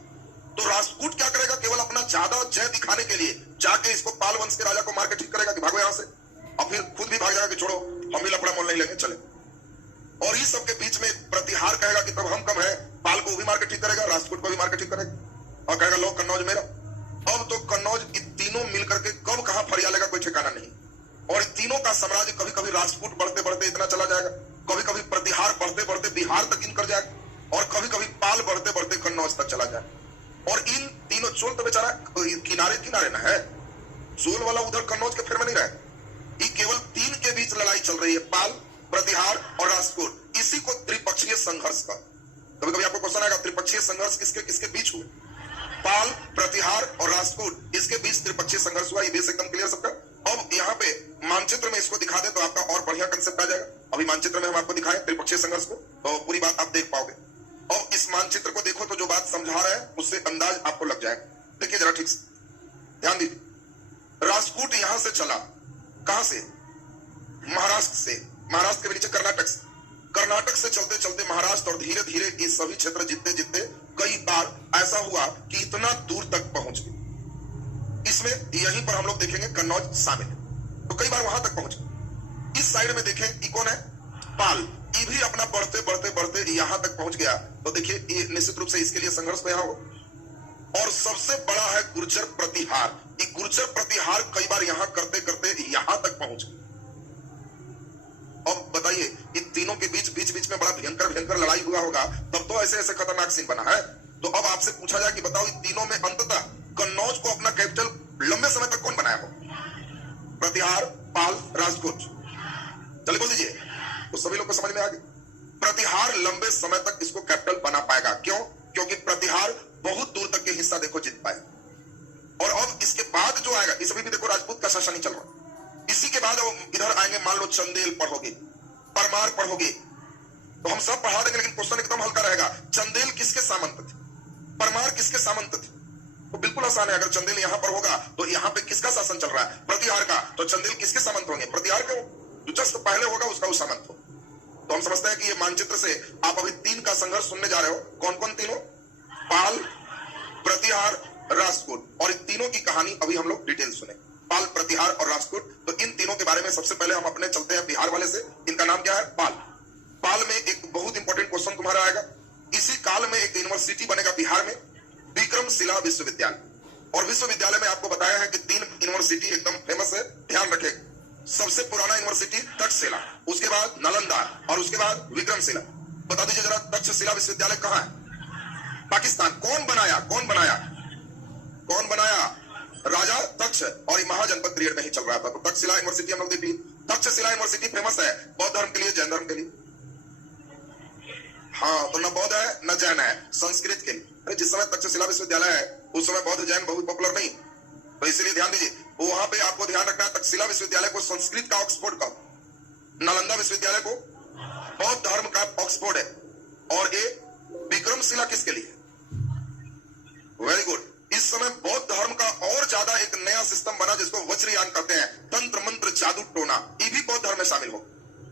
तो राष्ट्रकूट क्या करेगा? केवल अपना ज्यादा जय दिखाने के लिए जाके इसको पाल वंश के राजा को मार के ठीक करेगा कि भागो यहां से, और फिर खुद भी भाग जाएगा कि छोड़ो हम भी लफड़ा मोल नहीं लेंगे, चले। और इस सबके बीच में प्रतिहार कहेगा कि तब हम कम है, पाल को भी मार के ठीक करेगा, राष्ट्रकूट को भी मार के ठीक करेगा, और कहेगा लो कन्नौज मेरा। अब तो कन्नौज तीनों मिलकर के कब कहां फरिया लेगा कोई ठिकाना नहीं। और तीनों का साम्राज्य कभी कभी राष्ट्रकूट बढ़ते बढ़ते इतना चला जाएगा, कभी कभी प्रतिहार बढ़ते बढ़ते बिहार तक इन कर जाएगा, और कभी कभी पाल बढ़ते बढ़ते कन्नौज तक चला जाए। और इन तीनों, चोल तो बेचारा किनारे किनारे ना है, चोल वाला उधर कन्नौज के फेर में नहीं रहे। ये केवल तीन के बीच लड़ाई चल रही है, पाल, प्रतिहार और राष्ट्रकूट। इसी को त्रिपक्षीय संघर्ष का, कभी कभी आपको क्वेश्चन आएगा त्रिपक्षीय संघर्ष किसके किसके बीच हुए? पाल, प्रतिहार और राष्ट्रकूट, इसके बीच त्रिपक्षीय संघर्ष हुआ। ये बेस एकदम क्लियर सबका। अब यहाँ पे मानचित्र में इसको दिखा दे तो आपका और बढ़िया कंसेप्ट आ जाएगा। अभी मानचित्र में हम आपको दिखाएं त्रिपक्षीय संघर्ष को, तो पूरी बात आप देख पाओगे। और इस मानचित्र को देखो तो जो बात समझा रहा है उससे अंदाज आपको लग जाएगा। देखिए जरा ठीक से ध्यान दीजिए। राष्ट्रकूट यहां से चला, कहां से? महाराष्ट्र से, महाराष्ट्र के नीचे कर्नाटक से, कर्नाटक से चलते चलते महाराष्ट्र, और धीरे धीरे ये सभी क्षेत्र जीतते जीतते कई बार ऐसा हुआ कि इतना दूर तक पहुंच गए। इसमें यहीं पर हम लोग देखेंगे कन्नौज शामिल है, तो कई बार वहां तक पहुंच गए। इस साइड में देखें ये कौन है? पाल। ये भी अपना बढ़ते बढ़ते बढ़ते यहां तक पहुंच गया। तो देखिए ये निश्चित रूप से इसके लिए संघर्ष तो यहाँ हो। और सबसे बड़ा है गुर्जर प्रतिहार। ये गुर्जर प्रतिहार कई बार यहां करते करते यहां तक पहुंच गए। अब बताइए इन तीनों के बीच में बड़ा भयंकर लड़ाई हुआ होगा, तब तो ऐसे ऐसे खतरनाक सीन बना है। तो अब आपसे पूछा जाए कि बताओ इन तीनों में अंततः कन्नौज को अपना कैपिटल लंबे समय तक कौन बनाया हो? प्रतिहार, पाल, राजपूत, चलिए बोल दीजिए। तो सभी लोग को समझ में आ गया प्रतिहार लंबे समय तक इसको कैपिटल बना पाएगा। क्यों? क्योंकि प्रतिहार बहुत दूर तक के हिस्सा देखो जीत पाए। और अब इसके बाद जो आएगा, इस अभी भी देखो राजपूत का शासन नहीं चल रहा। इसी के बाद इधर आएंगे, मान लो चंदेल पढ़ोगे, परमार पढ़ोगे, तो हम सब पढ़ा देंगे, लेकिन क्वेश्चन एकदम हल्का रहेगा। चंदेल किसके सामंत थे? परमार किसके सामंत थे? तो बिल्कुल आसान है। अगर चंदेल यहां पर होगा तो यहां पे किसका शासन चल रहा है? प्रतिहार का। तो चंदेल किसके सामंत होंगे? प्रतिहार के। जो जस्ट पहले होगा उसका वो सामंत हो। तो हम समझते हैं कि ये मानचित्र से आप अभी तीन का संघर्ष सुनने जा रहे हो। कौन कौन तीनों? पाल, प्रतिहार, राजपूत। और इन तीनों की कहानी अभी हम लोग डिटेल सुने। पाल, प्रतिहार और राजपूत। तो इन तीनों के बारे में सबसे पहले हम अपने चलते हैं बिहार वाले से। इनका नाम क्या है? पाल। पाल में एक बहुत इंपॉर्टेंट क्वेश्चन तुम्हारा आएगा। इसी काल में एक यूनिवर्सिटी बनेगा बिहार में, विक्रमशिला विश्वविद्यालय। और विश्वविद्यालय में आपको बताया है कि तीन यूनिवर्सिटी एकदम फेमस है, ध्यान रखें। सबसे पुराना यूनिवर्सिटी तक्षशिला, उसके बाद नालंदा और उसके बाद विक्रमशिला। बता दीजिए जरा तक्षशिला विश्वविद्यालय कहां है? पाकिस्तान। कौन बनाया? कौन बनाया? कौन बनाया? राजा तक्ष। और ये महाजनपद पीरियड में ही चल रहा था। तो तक्षशिला यूनिवर्सिटी हम लोग देख ली। तक्षशिला यूनिवर्सिटी फेमस है बौद्ध धर्म के लिए, जैन धर्म के लिए। हाँ, तो न बौद्ध है न जैन है, संस्कृत के लिए। अरे जिस समय तक्षशिला विश्वविद्यालय है उस समय बौद्ध जैन बहुत पॉपुलर नहीं, तो इसलिए ध्यान दीजिए। वहां पे आपको ध्यान रखना है, तक्षशिला विश्वविद्यालय को संस्कृत का ऑक्सफोर्ड का, नालंदा विश्वविद्यालय को बौद्ध धर्म का ऑक्सफोर्ड है। और ये विक्रमशिला किसके लिए? Very good. इस समय बौद्ध धर्म का और ज्यादा एक नया सिस्टम बना जिसको वज्रयान कहते हैं, तंत्र मंत्र जादू टोना। ये भी बौद्ध धर्म में शामिल हो।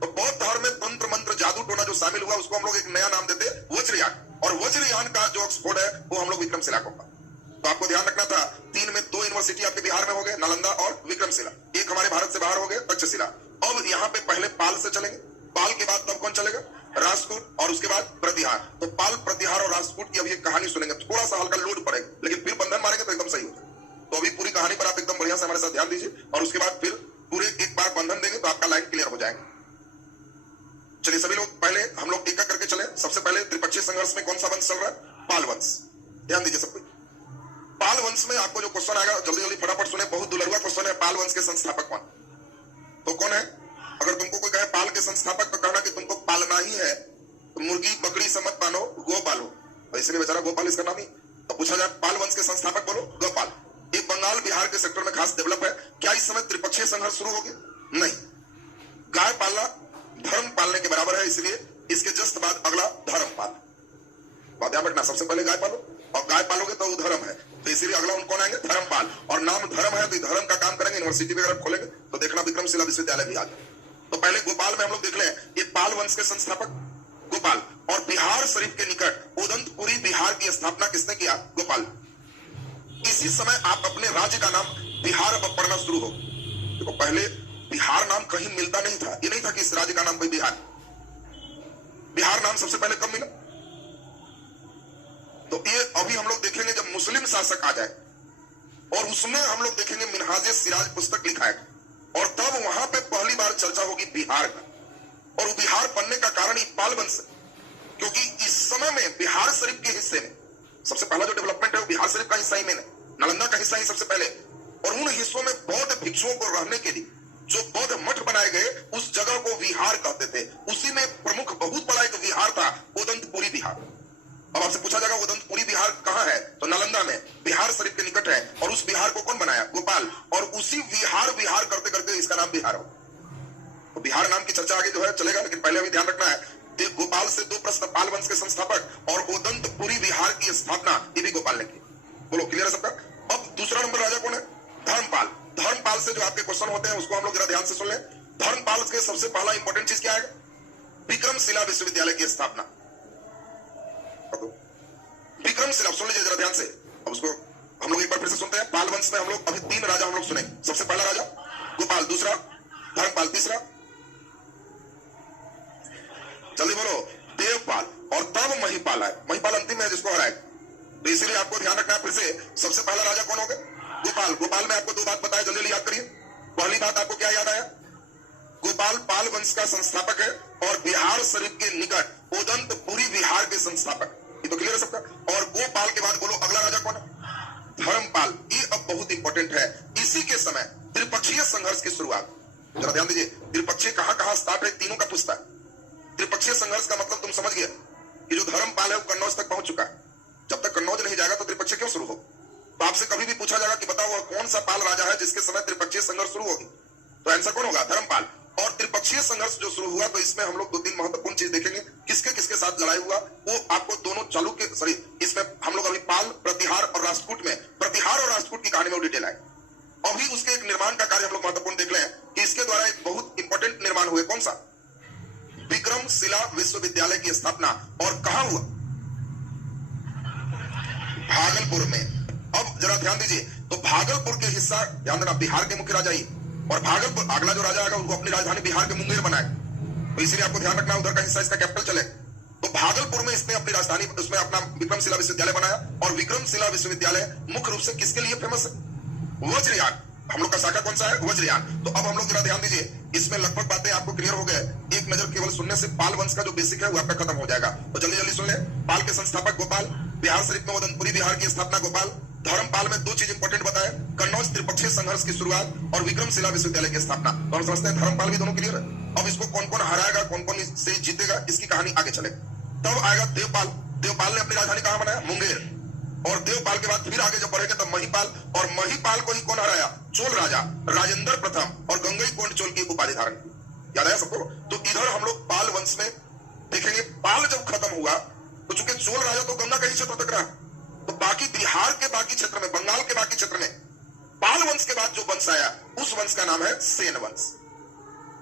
तो बौद्ध धर्म में तंत्र मंत्र जादू टोना जो शामिल हुआ उसको हम लोग एक नया नाम देते हैं वज्रयान। और वज्रयान का जो ऑक्सफोर्ड है वो हम लोग विक्रमशिला को। तो आपको ध्यान रखना था, तीन में दो यूनिवर्सिटी आपके बिहार में हो गए, नालंदा और विक्रमशिला। एक हमारे भारत से बाहर हो गए, तक्षशिला। अब यहाँ पे पहले पाल से चलेंगे, पाल के बाद तब कौन चलेगा? राजपूत, और उसके बाद प्रतिहार। तो पाल, प्रतिहार और राजपूत की अभी एक कहानी सुनेंगे। थोड़ा सा हल्का लोड पड़ेगा, लेकिन फिर बंधन मारेंगे तो एकदम सही हो जाएगा। तो अभी पूरी कहानी पर आप एकदम बढ़िया से हमारे साथ ध्यान दीजिए, और उसके बाद फिर पूरे एक बार बंधन देंगे तो आपका लाइन क्लियर हो जाएगा। चलिए सभी लोग पहले हम लोग एक करके चले। सबसे पहले त्रिपक्षीय संघर्ष में कौन सा वंश चल रहा है? पाल वंश। ध्यान दीजिए सब कोई। पाल वंश में आपको जो क्वेश्चन आएगा, जल्दी जल्दी फटाफट सुने, बहुत दुलरुआ क्वेश्चन है। पाल वंश के संस्थापक कौन? तो कौन है? अगर तुमको कोई कहे पाल के संस्थापक तो कहना कि तुमको पालना ही है, तो मुर्गी बकरी से मत पालो, गो पालो। तो इसलिए बेचारा गोपाल इसका नाम ही। तो पूछा जाए पाल वंश के संस्थापक बोलो, गोपाल। ये बंगाल बिहार के सेक्टर में खास डेवलप है। क्या इस समय त्रिपक्षीय संघर्ष शुरू हो गया? नहीं। गाय पालना धर्म पालने के बराबर है, इसलिए इसके जस्ट बाद अगला धर्म पाल। बात ध्यान रखना, सबसे पहले गाय पालो, और गाय पालोगे तो वो धर्म है, तो इसीलिए अगला उन कौन आएंगे? धर्मपाल। और नाम धर्म है तो धर्म का काम करेंगे। यूनिवर्सिटी वगैरह खोलेंगे तो देखना विक्रमशिला विश्वविद्यालय भी आ जाए। तो पहले गोपाल में हम लोग देख लें, ये पाल वंश के संस्थापक गोपाल। और बिहार शरीफ के निकट उदंतपुरी बिहार की स्थापना किसने किया? गोपाल। इसी समय आप अपने राज्य का नाम बिहार अब पढ़ना शुरू हो। देखो पहले बिहार नाम कहीं मिलता नहीं था, ये नहीं था कि इस राज्य का नाम कोई बिहार। बिहार नाम सबसे पहले कब मिला? तो ये अभी हम लोग देखेंगे जब मुस्लिम शासक आ जाए, और उसमें हम लोग देखेंगे मिनहाजे सिराज पुस्तक लिखा है, और तब वहां पे पहली बार चर्चा होगी बिहार का। और वो बिहार बनने का कारण ही पाल वंश, क्योंकि इस समय में बिहार शरीफ के हिस्से में सबसे पहला जो डेवलपमेंट है वो बिहार शरीफ का हिस्सा ही में, नालंदा का हिस्सा ही सबसे पहले। और उन हिस्सों में बौद्ध भिक्षुओं को रहने के लिए जो बौद्ध मठ बनाए गए, उस जगह को विहार कहते थे। उसी में प्रमुख बहुत बड़ा एक विहार था, उदंतपुरी बिहार। अब आपसे पूछा जाएगा उदंतपुरी बिहार कहां है? तो नालंदा में, बिहार शरीफ के निकट है। और उस बिहार को कौन बनाया? गोपाल। और उसी विहार करते करते इसका नाम बिहार हो। तो बिहार नाम की चर्चा आगे जो है चलेगा, लेकिन पहले अभी ध्यान रखना है, गोपाल से दो प्रश्न। पाल वंश के संस्थापक और उदंतपुरी बिहार की स्थापना ये भी गोपाल ने की। बोलो क्लियर है सबका? अब दूसरा नंबर राजा कौन है? धर्मपाल। धर्मपाल से जो आपके क्वेश्चन होते हैं उसको हम लोग जरा ध्यान से सुन लें। धर्मपाल के सबसे पहला इंपॉर्टेंट चीज क्या है? विक्रमशिला विश्वविद्यालय की स्थापना। विक्रमशिला सुन लीजिए जरा ध्यान से। अब उसको हम लोग एक बार फिर से सुनते हैं। पाल वंश में हम लोग अभी तीन राजा हम लोग सुने। सबसे पहला राजा गोपाल, दूसरा धर्मपाल, तीसरा जल्दी बोलो, देवपाल, और तब महिपाल आए। महिपाल अंतिम है जिसको हराए। तो इसीलिए आपको ध्यान रखना है। फिर से सबसे पहला राजा कौन हो गया? गोपाल। गोपाल में आपको दो बात बताया, जल्दी जल्दी याद करिए। पहली बात आपको क्या याद आया? गोपाल पाल वंश का संस्थापक है और बिहार शरीफ के निकट ओदंतपुरी बिहार के संस्थापक। ये तो क्लियर है सबका। और गोपाल के बाद बोलो अगला राजा कौन है? धर्मपाल। ये अब बहुत इंपॉर्टेंट है। इसी के समय त्रिपक्षीय संघर्ष की शुरुआत। जरा ध्यान दीजिए, त्रिपक्षीय कहां स्टार्ट है, तीनों का पूछता है। त्रिपक्षीय संघर्ष का मतलब तुम समझ गए कि जो धर्मपाल है वो कन्नौज तक पहुंच चुका है। जब तक कन्नौज नहीं जाएगा तो त्रिपक्षीय क्यों शुरू हो? तो आपसे कभी भी पूछा जाएगा कि बताओ वह कौन सा पाल राजा है जिसके समय त्रिपक्षीय संघर्ष शुरू होगी, तो आंसर कौन होगा? धर्मपाल। और त्रिपक्षीय संघर्ष जो शुरू हुआ तो इसमें हम लोग दो तीन महत्वपूर्ण चीज देखेंगे। किसके किसके साथ लड़ाई हुआ वो आपको दोनों चालुक्य, सॉरी, इसमें हम लोग अभी पाल, प्रतिहार और राष्ट्रकूट में, प्रतिहार और राष्ट्रकूट की कहानी में डिटेल आए। अभी उसके एक निर्माण का कार्य हम लोग महत्वपूर्ण देख लें कि इसके द्वारा एक बहुत इंपॉर्टेंट निर्माण हुए। कौन सा? विक्रमशिला विश्वविद्यालय की स्थापना। और कहां हुआ? भागलपुर में। अब जरा ध्यान दीजिए, तो भागलपुर के हिस्सा ध्यान देना, बिहार के मुख्य राजा ही, और भागलपुर अगला जो राजा आएगा उसको अपनी राजधानी बिहार के मुंगेर बनाए। तो इसीलिए आपको ध्यान रखना उधर का हिस्सा इसका कैपिटल चले। तो भागलपुर में इसने अपनी राजधानी, उसमें अपना विक्रमशिला विश्वविद्यालय बनाया। और विक्रमशिला विश्वविद्यालय मुख्य रूप से किसके लिए फेमस है? वज्रयान। हम लोग का शाखा कौन सा है? वज्रयान। तो अब हम लोग जरा ध्यान दीजिए, इसमें लगभग बातें आपको क्लियर हो गए। एक नजर केवल सुनने से पाल वंश का जो बेसिक है वो आपका खत्म हो जाएगा। तो जल्दी जल्दी सुन ले। पाल के संस्थापक गोपाल, बिहार शरीफ में ओदंतपुरी बिहार की स्थापना गोपाल। धर्मपाल में दो चीज इंपॉर्टेंट बताए, कन्नौज त्रिपक्षीय संघर्ष की शुरुआत और विक्रमशिला विश्वविद्यालय की स्थापना। तो हम समझते हैं धर्मपाल भी दोनों क्लियर है। अब इसको कौन कौन हराएगा, कौन कौन से जीतेगा, इसकी कहानी आगे चले। तब आएगा देवपाल। देवपाल ने अपनी राजधानी कहां बनाया? मुंगेर। और देवपाल के बाद फिर आगे जब बढ़ेगा तब महिपाल, और महिपाल को ही कौन हराया? चोल राजा राजेंद्र प्रथम और गंगईकोंड चोल की उपाधि धारण की। याद आया सबको? तो इधर हम लोग पाल वंश में देखेंगे। पाल जब खत्म हुआ तो चूंकि चोल राजा तो गंगा का ही क्षेत्र तक रहा, तो बाकी बिहार के बाकी क्षेत्र में, बंगाल के बाकी क्षेत्र में पाल वंश के बाद जो वंश आया उस वंश का नाम है सेन वंश।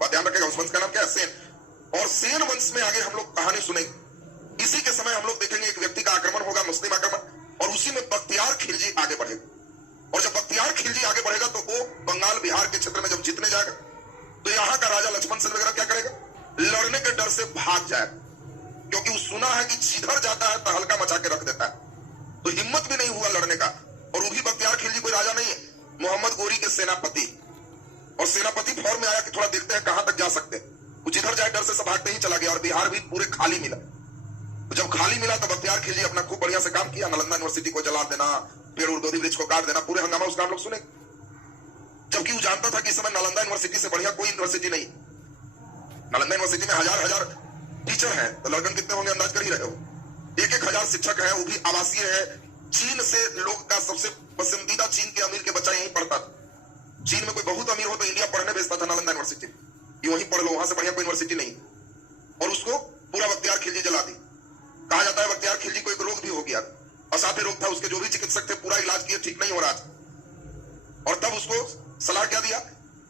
बात ध्यान रखेगा, उस वंश का नाम क्या है? सेन। और सेन वंश में आगे हम लोग कहानी सुनेंगे। इसी के समय हम लोग देखेंगे एक व्यक्ति का आक्रमण होगा, मुस्लिम आक्रमण, और उसी में बख्तियार खिलजी आगे बढ़ेगा। और जब बख्तियार खिलजी आगे बढ़ेगा तो वो बंगाल बिहार के क्षेत्र में जब जीतने जाएगा तो यहाँ का राजा लक्ष्मण सेन वगैरह क्या करेगा? लड़ने के डर से भाग जाएगा, क्योंकि वो सुना है कि जिधर जाता है तहलका मचा के रख देता है। तो हिम्मत भी नहीं हुआ लड़ने का। और वो भी बख्तियार खिलजी कोई राजा नहीं है, मोहम्मद गोरी के सेनापति। और सेनापति फौर में आया कि थोड़ा देखते हैं कहां तक जा सकते हैं। वो जिधर जाए डर से सब भागते ही चला गया और बिहार भी पूरे खाली मिला। तो जब खाली मिला तब बख्तियार खिलजी अपना खूब बढ़िया से काम किया। नालंदा यूनिवर्सिटी को जला देना, पेड़ और बोधि वृक्ष को काट देना, पूरे हंगामा उसका हम लोग सुने। जबकि वो जानता था कि इस समय नालंदा यूनिवर्सिटी से बढ़िया कोई यूनिवर्सिटी नहीं। नालंदा यूनिवर्सिटी में हजार हजार टीचर हैं, तो लड़कन कितने होंगे अंदाज कर ही रहे हो। 1,000 शिक्षक हैं, वो भी आवासीय है। चीन से लोग का सबसे पसंदीदा, चीन के अमीर के बच्चा यहीं पढ़ता था। चीन में कोई बहुत अमीर हो तो इंडिया पढ़ने भेजता था नालंदा यूनिवर्सिटी, ये वहीं पढ़ लो, वहां से बढ़िया कोई यूनिवर्सिटी नहीं। और उसको पूरा बख्तियार खिलजी जला दी। कहा जाता है बख्तियार खिलजी को एक रोग भी हो गया, असाध्य रोग था। उसके जो भी चिकित्सक थे पूरा इलाज किए, ठीक नहीं हो रहा था। और तब उसको सलाह क्या दिया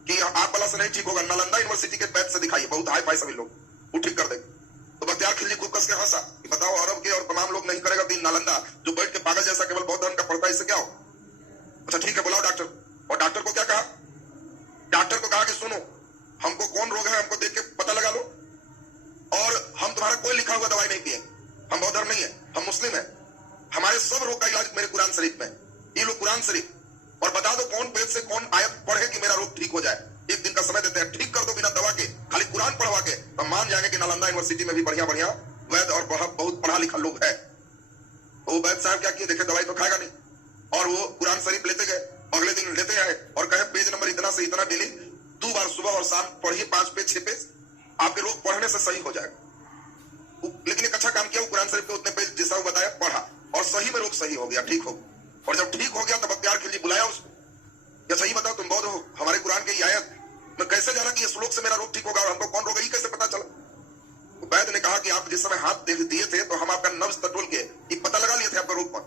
कि आप वाला से नहीं ठीक होगा, नालंदा यूनिवर्सिटी के बैच से दिखाइए, बहुत हाई फाई सभी लोग, वो ठीक कर देंगे। तो बख्तियार खिलजी खूब कस के हंसा कि बताओ अरब के और तमाम लोग नहीं करेगा, तीन नालंदा जो बैठ के पागल जैसा केवल बौद्ध धर्म का पढ़ता है, इससे क्या हो? अच्छा ठीक है, बुलाओ डॉक्टर। और डॉक्टर को क्या कहा? डॉक्टर को कहा कि सुनो, हमको कौन रोग है हमको देख के पता लगा लो, और हम तुम्हारा कोई लिखा हुआ दवाई नहीं पिए। हम बौद्ध धर्म नहीं है, हम मुस्लिम है। हमारे सब रोग का इलाज मेरे कुरान शरीफ में। ये लो कुरान शरीफ, और बता दो कौन पेज से कौन आयत पढ़े कि मेरा रोग ठीक हो जाए। एक दिन का समय देते हैं, ठीक कर दो बिना दवा के, खाली कुरान पढ़वा के, तो मान जाएंगे कि नालंदा यूनिवर्सिटी में भी बढ़िया बढ़िया वैद्य और बहुत पढ़ा लिखा लोग है। तो वो वैद्य साहब क्या किए, देखे दवाई तो खाएगा नहीं, और वो कुरान शरीफ लेते गए, अगले दिन लेते आए और कहे पेज नंबर इतना से इतना डेली 2 बार सुबह और शाम पढ़िए, 5 पेज 6 पेज, आपके रोग पढ़ने से सही हो जाएगा। लेकिन एक अच्छा काम किया, वो कुरान शरीफ के उतने पेज जैसा वो बताया पढ़ा, और सही में रोग सही हो गया, ठीक हो। और जब ठीक हो गया तब बख्तियार खिलजी बुलाया उसको, या सही बताओ तुम बौद्ध हो, हमारे कुरान की आयत मैं कैसे जाना कि ये श्लोक से मेरा रोग ठीक होगा, और हमको कौन रोग है ये कैसे पता चला? तो वैद्य ने कहा कि आप जिस समय हाथ देख दिए थे तो हम आपका नब्ज टटोल के ये पता लगा लिए थे आपका रोग कौन।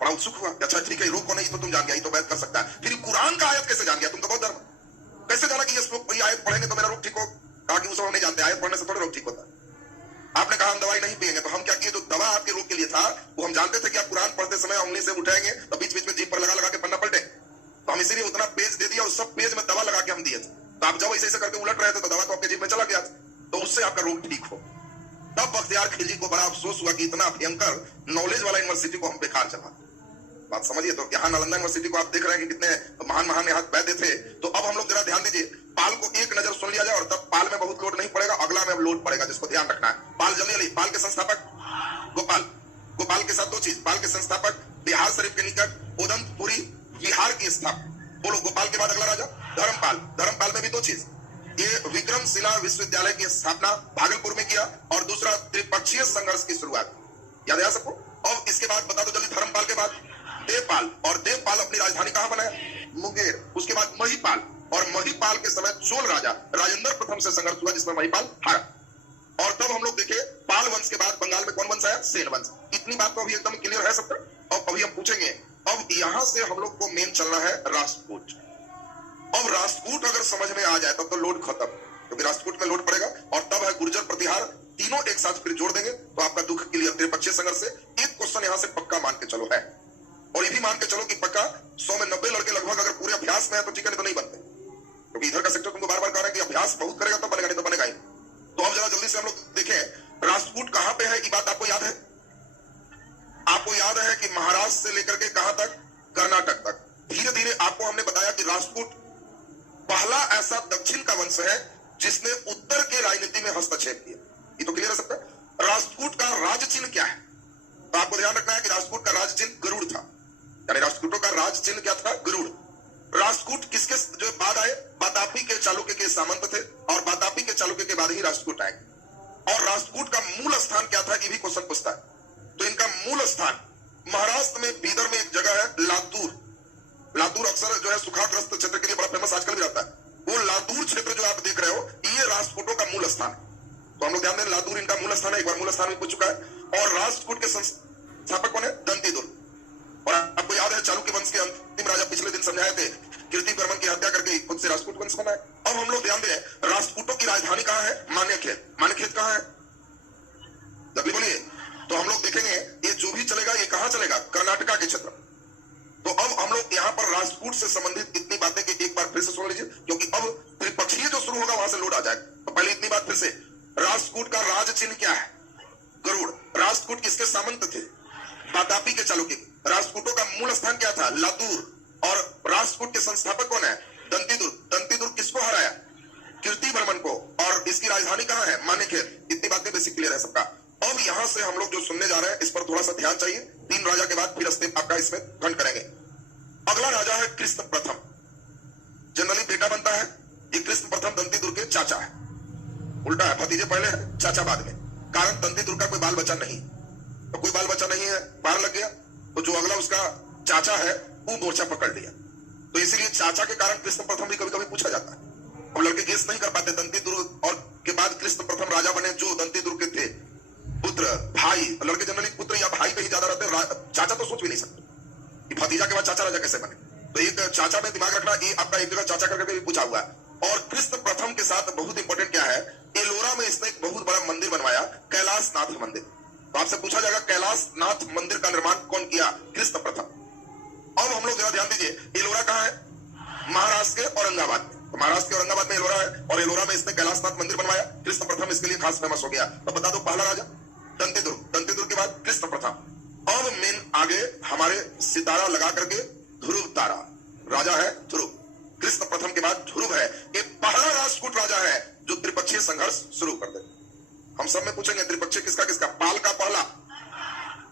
बड़ा उत्सुक हुआ, अच्छा ठीक है रोग कौन है ये तो तुम जान गया, ये तो वैद्य कर सकता है। फिर कुरान का आयत कैसे जान गया? तुम तो बौद्ध धर्म, कैसे जाना कि ये श्लोक ये आयत पढ़ेंगे तो मेरा रोग ठीक हो? कहा कि उस नहीं जानते, आयत पढ़ने से थोड़ा रोग ठीक होता है। आपने कहा हम दवाई नहीं पिएंगे, तो हम क्या किए, जो दवा आपके रोग के लिए था वो हम जानते थे कि आप कुरान पढ़ते समय उंगली से उठाएंगे तो बीच बीच में जीभ पर लगा लगा के पन्ना पलटे, तो हम इसीलिए उतना पेज दे दिया और सब पेज में दवा लगा के हम दिए थे। तो आप जब ऐसे ऐसे करके उलट रहे थे तो दवा तो आपके जीभ में चला गया। तो उसी उससे आपका रोग ठीक हो। तब बख्तियार खिलजी को बड़ा अफसोस हुआ कि इतना भयंकर नॉलेज वाला यूनिवर्सिटी को हम बेकार चला। बात समझिए। तो यहाँ नालंदा यूनिवर्सिटी को आप देख रहे हैं कि कितने महान महान यहाँ वैद्य थे। तो अब हम लोग जरा ध्यान दीजिए, पाल को एक नजर सुन लिया जाए और तब पाल में बहुत लोड नहीं पड़ेगा, अगला में लोड पड़ेगा, जिसको ध्यान रखना है। पाल जल्दी, पाल के संस्थापक गोपाल, गोपाल के साथ दो चीज, पाल के संस्थापक बिहार शरीफ के निकट उदंतपुरी विहार की स्थापना। बोलो, गोपाल के बाद अगला राजा धर्मपाल। धर्मपाल में भी दो चीज, ये विक्रमशिला विश्वविद्यालय की स्थापना भागलपुर में किया और दूसरा त्रिपक्षीय संघर्ष की शुरुआत। याद है सबको? अब इसके बाद बता दो जल्दी, धर्मपाल के बाद देवपाल, और देवपाल अपनी राजधानी कहां बनाया? मुंगेर। उसके बाद महिपाल, और महिपाल के समय चोल राजा राजेंद्र प्रथम से संघर्ष हुआ जिसमें महिपाल हारा। और तब हम लोग देखे पाल वंश के बाद बंगाल में कौन वंश आया? सेन वंश। इतनी बात तो अभी एकदम क्लियर है सबका। अब अभी हम पूछेंगे, अब यहां से हम लोग को मेन चलना है राष्ट्रकूट। अब राष्ट्रकूट अगर समझ में आ जाए तब तो लोड खत्म, क्योंकि राष्ट्रकूट में लोड पड़ेगा और तब है गुर्जर प्रतिहार। तीनों एक साथ फिर जोड़ देंगे तो आपका दुख क्लियर। त्रिपक्षीय संघर्ष से एक क्वेश्चन यहां से पक्का मान के चलो है, और ये भी मान के चलो कि पक्का 100 में 90 लड़के लगभग अगर पूरे अभ्यास में है तो ठीक है, नहीं तो नहीं बनते, क्योंकि इधर का सेक्टर तुमको बार बार कह रहे हैं कि अभ्यास बहुत करेगा तो बनेगा, नहीं तो बनेगा ही। तो अब जरा जल्दी से हम लोग देखें राष्ट्रकूट कहां पे है। ये बात आपको याद है? आपको याद है कि महाराष्ट्र से लेकर के कहां तक? कर्नाटक तक। धीरे धीरे आपको हमने बताया कि राष्ट्रकूट पहला ऐसा दक्षिण का वंश है जिसने उत्तर के राजनीति में हस्तक्षेप किया। ये तो क्लियर है सबका? राष्ट्रकूट का राज चिन्ह क्या है? तो आपको ध्यान रखना है कि राष्ट्रकूट का राज चिन्ह गरुड़ था, यानी राष्ट्रकूटों का राज चिन्ह क्या था? गरुड़। राष्ट्रकूट किसके जो बाद आए? बातापी के चालुक्य के सामंत थे, और बातापी के चालुक्य के बाद ही राष्ट्रकूट आए। और राष्ट्रकूट का मूल स्थान क्या था? ये भी क्वेश्चन पूछता है। तो इनका मूल स्थान महाराष्ट्र में बीदर में एक जगह है लातूर। लातूर अक्सर जो है सुखाग्रस्त क्षेत्र के लिए बड़ा फेमस आजकल भी रहता है। वो लातूर क्षेत्र जो आप देख रहे हो ये राष्ट्रकूटों का मूल स्थान है। तो हम लोग ध्यान दें, लातूर इनका मूल स्थान है, एक बार मूल स्थान भी पूछ चुका है। और राष्ट्रकूट के संस्थापक कौन है? दंतीदुर्ग। और आपको याद है चालुक्य वंश के अंतिम राजा पिछले दिन समझाए थे, कीर्तिवर्मन की हत्या करके खुद से राष्ट्रकूट वंश बना है। अब हम लोग ध्यान दें, राष्ट्रकूटों की राजधानी कहां है? मान्यखेत। मान्यखेत कहां है? जल्दी बोलिए। तो हम लोग देखेंगे ये जो भी चलेगा ये कहां चलेगा? कर्नाटका के क्षेत्र। तो अब हम लोग यहाँ पर राष्ट्रकूट से संबंधित इतनी बातें कि एक बार फिर से सुन लीजिए, क्योंकि अब त्रिपक्षीय जो शुरू होगा वहां से लोड आ जाएगा। तो पहले इतनी बात फिर से, राष्ट्रकूट का राज चिन्ह क्या है? गरुड़। राष्ट्रकूट किसके सामंत थे? बातापी के चालुक्य। राष्ट्रकूटों का मूल स्थान क्या था? लातूर। और राष्ट्रकूट के संस्थापक कौन है? दंतीदुर्ग। दंतीदुर्ग किसको हराया? कीर्तिवर्मन को। और इसकी राजधानी कहां है? मान्यखेत। इतनी बातें बेसिक क्लियर है सबका। अब यहां से हम लोग जो सुनने जा रहे हैं इस पर थोड़ा सा ध्यान चाहिए। 3 राजा के बाद फिर स्टेप आपका इसमें खंड करेंगे। अगला राजा है कृष्ण प्रथम। जनरली बेटा बनता है, ये कृष्ण प्रथम दंतीदुर्ग के चाचा है। उल्टा है, भतीजे पहले है, चाचा बाद में। कारण दंतीदुर्ग का कोई बाल बच्चा नहीं, तो कोई बाल बच्चा नहीं है, पार लग गया, तो जो अगला उसका चाचा है वो मोर्चा पकड़ लिया। तो इसीलिए चाचा के कारण कृष्ण प्रथम भी कभी कभी पूछा जाता है। अब लड़के गेस नहीं कर पाते, दंतीदुर्ग और के बाद कृष्ण प्रथम राजा बने जो दंतीदुर्ग के थे। पुत्र, भाई, लड़के जनरली पुत्र या भाई पे ही ज्यादा रहते हैं, चाचा तो सोच भी नहीं सकते कि भतीजा के बाद चाचा राजा कैसे बने। तो एक चाचा में दिमाग रखना, ये आपका एक जगह चाचा करके भी पूछा हुआ है। और कृष्ण प्रथम के साथ बहुत इंपॉर्टेंट क्या है? एलोरा में इसने एक बहुत बड़ा मंदिर बनवाया, कैलाशनाथ मंदिर। तो आपसे पूछा जाएगा कैलाशनाथ मंदिर का निर्माण कौन किया? कृष्ण प्रथम। अब हम लोग जरा ध्यान दीजिए, एलोरा कहां है? महाराष्ट्र के औरंगाबाद में। तो महाराष्ट्र के औरंगाबाद में एलोरा है, और एलोरा में इसने कैलाशनाथ मंदिर बनवाया। कृष्ण प्रथम इसके लिए खास फेमस हो गया। तो बता दो पहला राजा दंतीदुर्ग, दंतीदुर्ग के बाद कृष्ण प्रथम। अब मेन आगे हमारे सितारा लगा करके ध्रुव तारा राजा है, ध्रुव। कृष्ण प्रथम के बाद ध्रुव है। ये पहला राष्ट्रकूट राजा है जो त्रिपक्षीय संघर्ष शुरू कर दे। हम सब में पूछेंगे त्रिपक्षीय किसका किसका? पाल का पहला।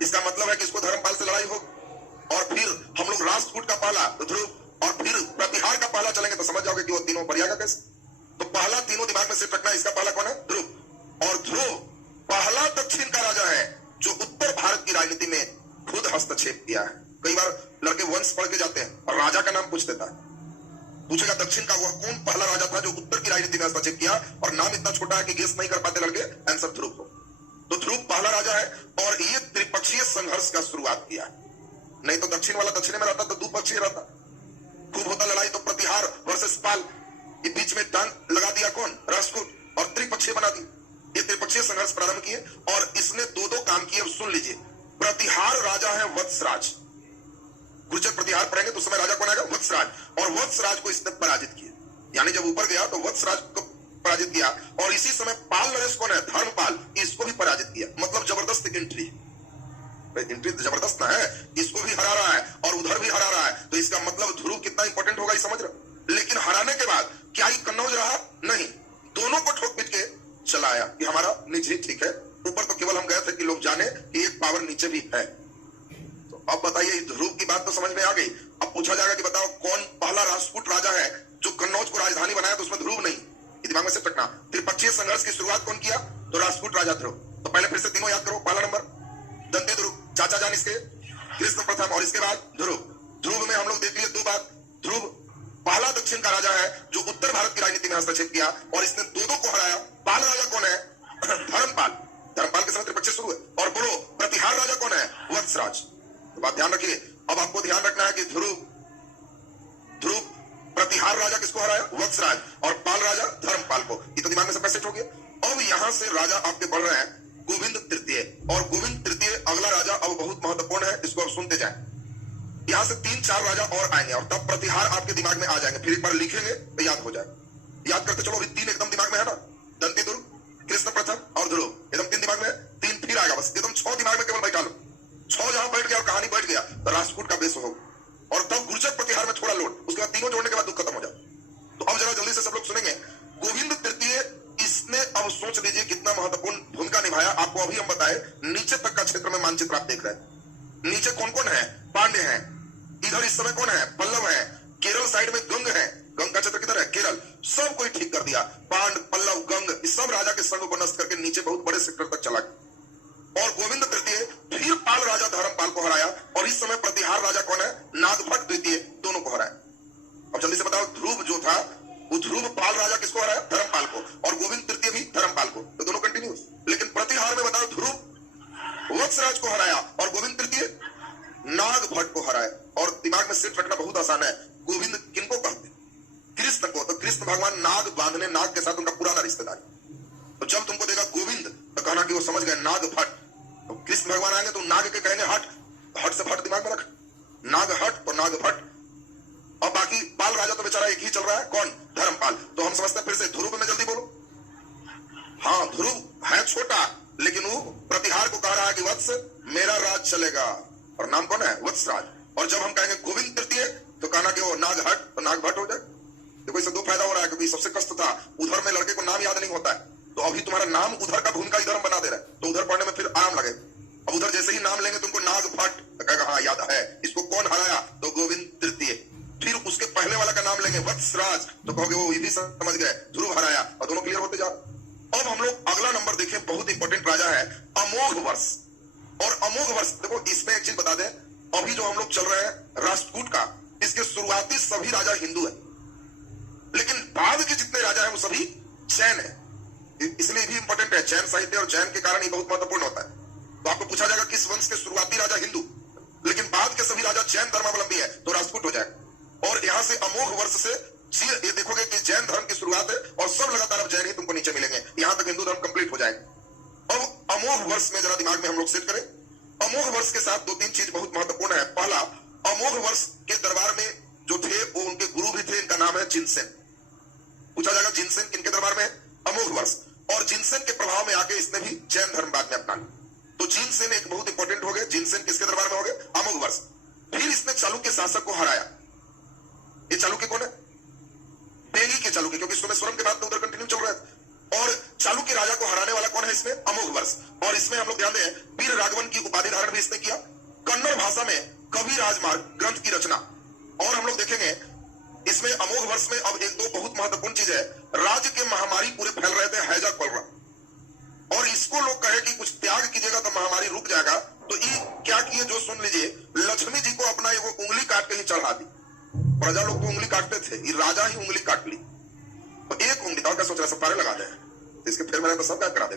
इसका मतलब है कि इसको धर्मपाल से लड़ाई हो, और फिर हम लोग राष्ट्रकूट का पहला तो ध्रुव, और फिर प्रतिहार का पहला चलेंगे तो समझ जाओगे कि वो तीनों बढ़िया कैसे। तो पहला तीनों दिमाग में सेट रखना, इसका पहला कौन है? ध्रुव। और ध्रुव पहला दक्षिण का राजा है जो उत्तर भारत की राजनीति में खुद हस्तक्षेप किया है। कई बार लड़के वंश पढ़ के जाते हैं और राजा का नाम पूछ देता है, पूछेगा दक्षिण का वह कौन पहला राजा था जो उत्तर की राजनीति में हस्तक्षेप किया, और नाम इतना छोटा है कि गेस नहीं कर पाते लड़के, आंसर ध्रुव हो। तो ध्रुव पहला राजा है, और ये त्रिपक्षीय संघर्ष का शुरुआत किया। नहीं तो दक्षिण वाला दक्षिण में रहता तो द्विपक्षीय रहता, खूब होता लड़ाई। तो प्रतिहार वर्सेस पाल, ये बीच में टांग लगा दिया कौन? राष्ट्रकूट, और त्रिपक्षीय बना दी। ये त्रिपक्षीय संघर्ष प्रारंभ किए, और इसने दो काम किए। सुन लीजिए, प्रतिहार राजा है वत्सराज। गुर्जर प्रतिहार पढ़ेंगे तो समय राजा कौन आएगा? वत्सराज। और वत्सराज को इसने पराजित किया, यानी जब ऊपर गया तो वत्सराज को पराजित किया, और इसी समय पाल नरेश कौन है, धर्मपाल, इसको भी पराजित किया। मतलब जबरदस्त एंट्री जबरदस्त ना है, इसको भी हरा रहा है और उधर भी हरा रहा है, तो इसका मतलब ध्रुव कितना इंपॉर्टेंट होगा ये समझ रहे। लेकिन हराने के बाद क्या ये कन्नौज रहा, नहीं, दोनों को ठोक पीट के चलाया कि हमारा नीचे ठीक है, ऊपर तो केवल हम गए थे कि लोग जाने कि एक पावर नीचे भी है। तो अब बताइए, ध्रुव की बात तो समझ में आ गई। अब पूछा जाएगा कि बताओ कौन पहला राजपूत राजा है जो कन्नौज को राजधानी बनाया, तो उसमें ध्रुव नहीं, दिमाग में से रखना। त्रिपक्षीय संघर्ष की शुरुआत कौन किया, तो राजपूत राजा ध्रुव। तो पहले फिर से तीनों याद करो। पहला नंबर दंते ध्रुव, चाचा जान इसके, कृष्ण प्रथम, और इसके बाद ध्रुव। ध्रुव में हम लोग देख लिए दो बात, ध्रुव पहला दक्षिण का राजा है जो उत्तर भारत की राजनीति में हस्तक्षेप किया और इसने दो को हराया। पाल राजा कौन है, धर्मपाल, धर्मपाल के समय त्रिपक्षीय शुरू है। और बोलो प्रतिहार राजा कौन है, वत्सराज। तो बात ध्यान रखिए। अब आपको ध्यान रखना है कि ध्रुव प्रतिहार राजा किसको हराया, वत्सराज, और पाल राजा धर्मपाल को। ये तो दिमाग में सब सेट हो गया। अब यहां से राजा आपके बढ़ रहे हैं गोविंद तृतीय, और गोविंद तृतीय अगला राजा अब बहुत महत्वपूर्ण है, इसको अब सुनते जाएं। यहां से 3-4 राजा और आएंगे और तब प्रतिहार आपके दिमाग में आ जाएंगे, फिर एक बार लिखेंगे तो याद हो जाए। याद करते चलो, अभी 3 एकदम दिमाग में है ना, दंती दुर्ग, कृष्ण प्रथम और ध्रुव, एकदम 3 दिमाग में, 3 फिर आएगा, बस एकदम 6 दिमाग में केवल बैठा लो। 6 जहां बैठ गया और कहानी बैठ गया तो राजपूत का बेस हो, और तब गुर्जर प्रतिहार में थोड़ा लोड, उसके बाद तीनों जोड़ने के बाद दुख खत्म हो जाए। तो अब जरा जल्दी से सब लोग सुनेंगे। गोविंद तृतीय, इसने अब सोच लीजिए कितना महत्वपूर्ण भूमिका निभाया। आपको अभी हम बताए नीचे तक का क्षेत्र में मानचित्र आप देख रहे हैं, नीचे कौन कौन है, पांड्य है, इधर इस समय कौन है, पल्लव है, केरल साइड में गंग है, गंग का क्षेत्र किधर है, केरल, सब कोई ठीक कर दिया। पांड, पल्लव, गंग, इस सब राजा के संग को नष्ट करके नीचे बहुत बड़े सेक्टर तक चला गया। और गोविंद तृतीय फिर पाल राजा धर्मपाल को हराया, और इस समय प्रतिहार राजा कौन है, नागभट्ट द्वितीय, दोनों को हराया। अब जल्दी से बताओ, ध्रुव जो था वो ध्रुव पाल राजा किसको हराया, धर्मपाल को, और गोविंद तृतीय भी धर्मपाल को, तो दोनों कंटिन्यूस। लेकिन प्रतिहार में बताओ, ध्रुव वत्सराज को हराया और गोविंद तृतीय नागभट्ट को हराया। और दिमाग में सेट रखना बहुत आसान है, गोविंद किनको कहते, कृष्ण को, तो कृष्ण भगवान नाग बांधने, नाग के साथ उनका पुराना रिश्तेदारी। तो जब तुमको देगा गोविंद तो कहना कि वो समझ गए नागभट्ट, तो कृष्ण भगवान आएंगे तो नाग के कहेंगे हट, हट से भट्ट दिमाग में रख, नाग हट तो नागभट्ट। और बाकी पाल राजा तो बेचारा एक ही चल रहा है, कौन, धर्मपाल। तो हम समझते हैं फिर से, ध्रुव में जल्दी बोलो। हाँ, ध्रुव है छोटा, लेकिन वो प्रतिहार को कह रहा है कि वत्स मेरा राज चलेगा, और नाम कौन है, वत्सराज। और जब हम कहेंगे गोविंद तृतीय तो कहना कि वो नाग हट तो नागभट्ट हो जाए। देखो इससे 2 फायदा हो रहा है, क्योंकि सबसे कष्ट था उधर में लड़के को नाम याद नहीं होता है, तो अभी तुम्हारा नाम उधर का भूमिका इधर हम बना दे रहे हैं, तो उधर पढ़ने में फिर आराम लगे। अब उधर जैसे ही नाम लेंगे तुमको नागभट्ट तो कहेगा हाँ याद है, इसको कौन हराया, तो गोविंद तृतीय। फिर उसके पहले वाला का नाम लेंगे वत्सराज, तो कहोगे वो ये भी समझ गए, ध्रुव हराया, और दोनों क्लियर होते जा। अब हम लोग अगला नंबर देखें, बहुत इंपॉर्टेंट राजा है अमोघ वर्ष। और अमोघ वर्ष, देखो इसमें एक चीज बता दें, अभी जो हम लोग चल रहे हैं राष्ट्रकूट का, इसके शुरुआती सभी राजा हिंदू है, लेकिन बाद के जितने राजा हैं वो सभी जैन है। इसलिए भी इंपॉर्टेंट है, जैन साहित्य और जैन के कारण ही बहुत महत्वपूर्ण होता है। तो आपको पूछा जाएगा किस वंश के शुरुआती राजा हिंदू, लेकिन बाद के सभी राजा जैन धर्मावलंबी है, तो राष्ट्रकूट हो जाएगा। और यहां से अमोघ वर्ष से ये देखोगे कि जैन धर्म की शुरुआत है, और सब लगातार अब जैन ही तुमको नीचे मिलेंगे, यहां तक हिंदू धर्म कंप्लीट हो जाएगा। अब अमोघ वर्ष में जरा दिमाग में हम लोग सेट करें। अमोघ वर्ष के साथ 2-3 चीज बहुत महत्वपूर्ण है। पहला, अमोघ वर्ष के दरबार में जो थे वो उनके गुरु भी थे, इनका नाम है जिनसेन। पूछा जाएगा जिनसेन किनके दरबार में, अमोघ वर्ष। और जिनसेन के प्रभाव में आके इसने भी जैन धर्म बाद में अपना लिया, तो जिनसेन एक बहुत इंपॉर्टेंट हो गए। जिनसेन किसके दरबार में हो गए, अमोघ वर्ष। फिर इसने चालुक्य शासक को हराया। ये चालुक्य कौन है, पेगी के चालुक्य, क्योंकि सोमेश्वरम के बाद तो उधर कंटिन्यू चल रहा है। और चालुक्य राजा को हराने वाला कौन है इसमें, अमोघ वर्ष। और इसमें हम लोग ध्यान दें, वीर राघवन की उपाधि धारण भी इसने किया। कन्नड़ भाषा में कवि राजमार्ग ग्रंथ की रचना। और हम लोग देखेंगे इसमें अमोघ वर्ष में अब 1-2 बहुत महत्वपूर्ण चीज है। राज्य के महामारी पूरे फैल रहे थे, हैजा कॉलरा, और इसको लोग कहे कि कुछ त्याग कीजिएगा तो महामारी रुक जाएगा। तो ये क्या किए, जो सुन लीजिए, लक्ष्मी जी को अपना एगो उंगली काट के ही चढ़ा दी। प्रजा लोग तो उंगली काटते थे, ये राजा ही उंगली काट ली। तो एक उंगली, तो क्या सोच रहे, सब पारे लगा दे, इसके फिर मैंने तो सब क्या करा दे।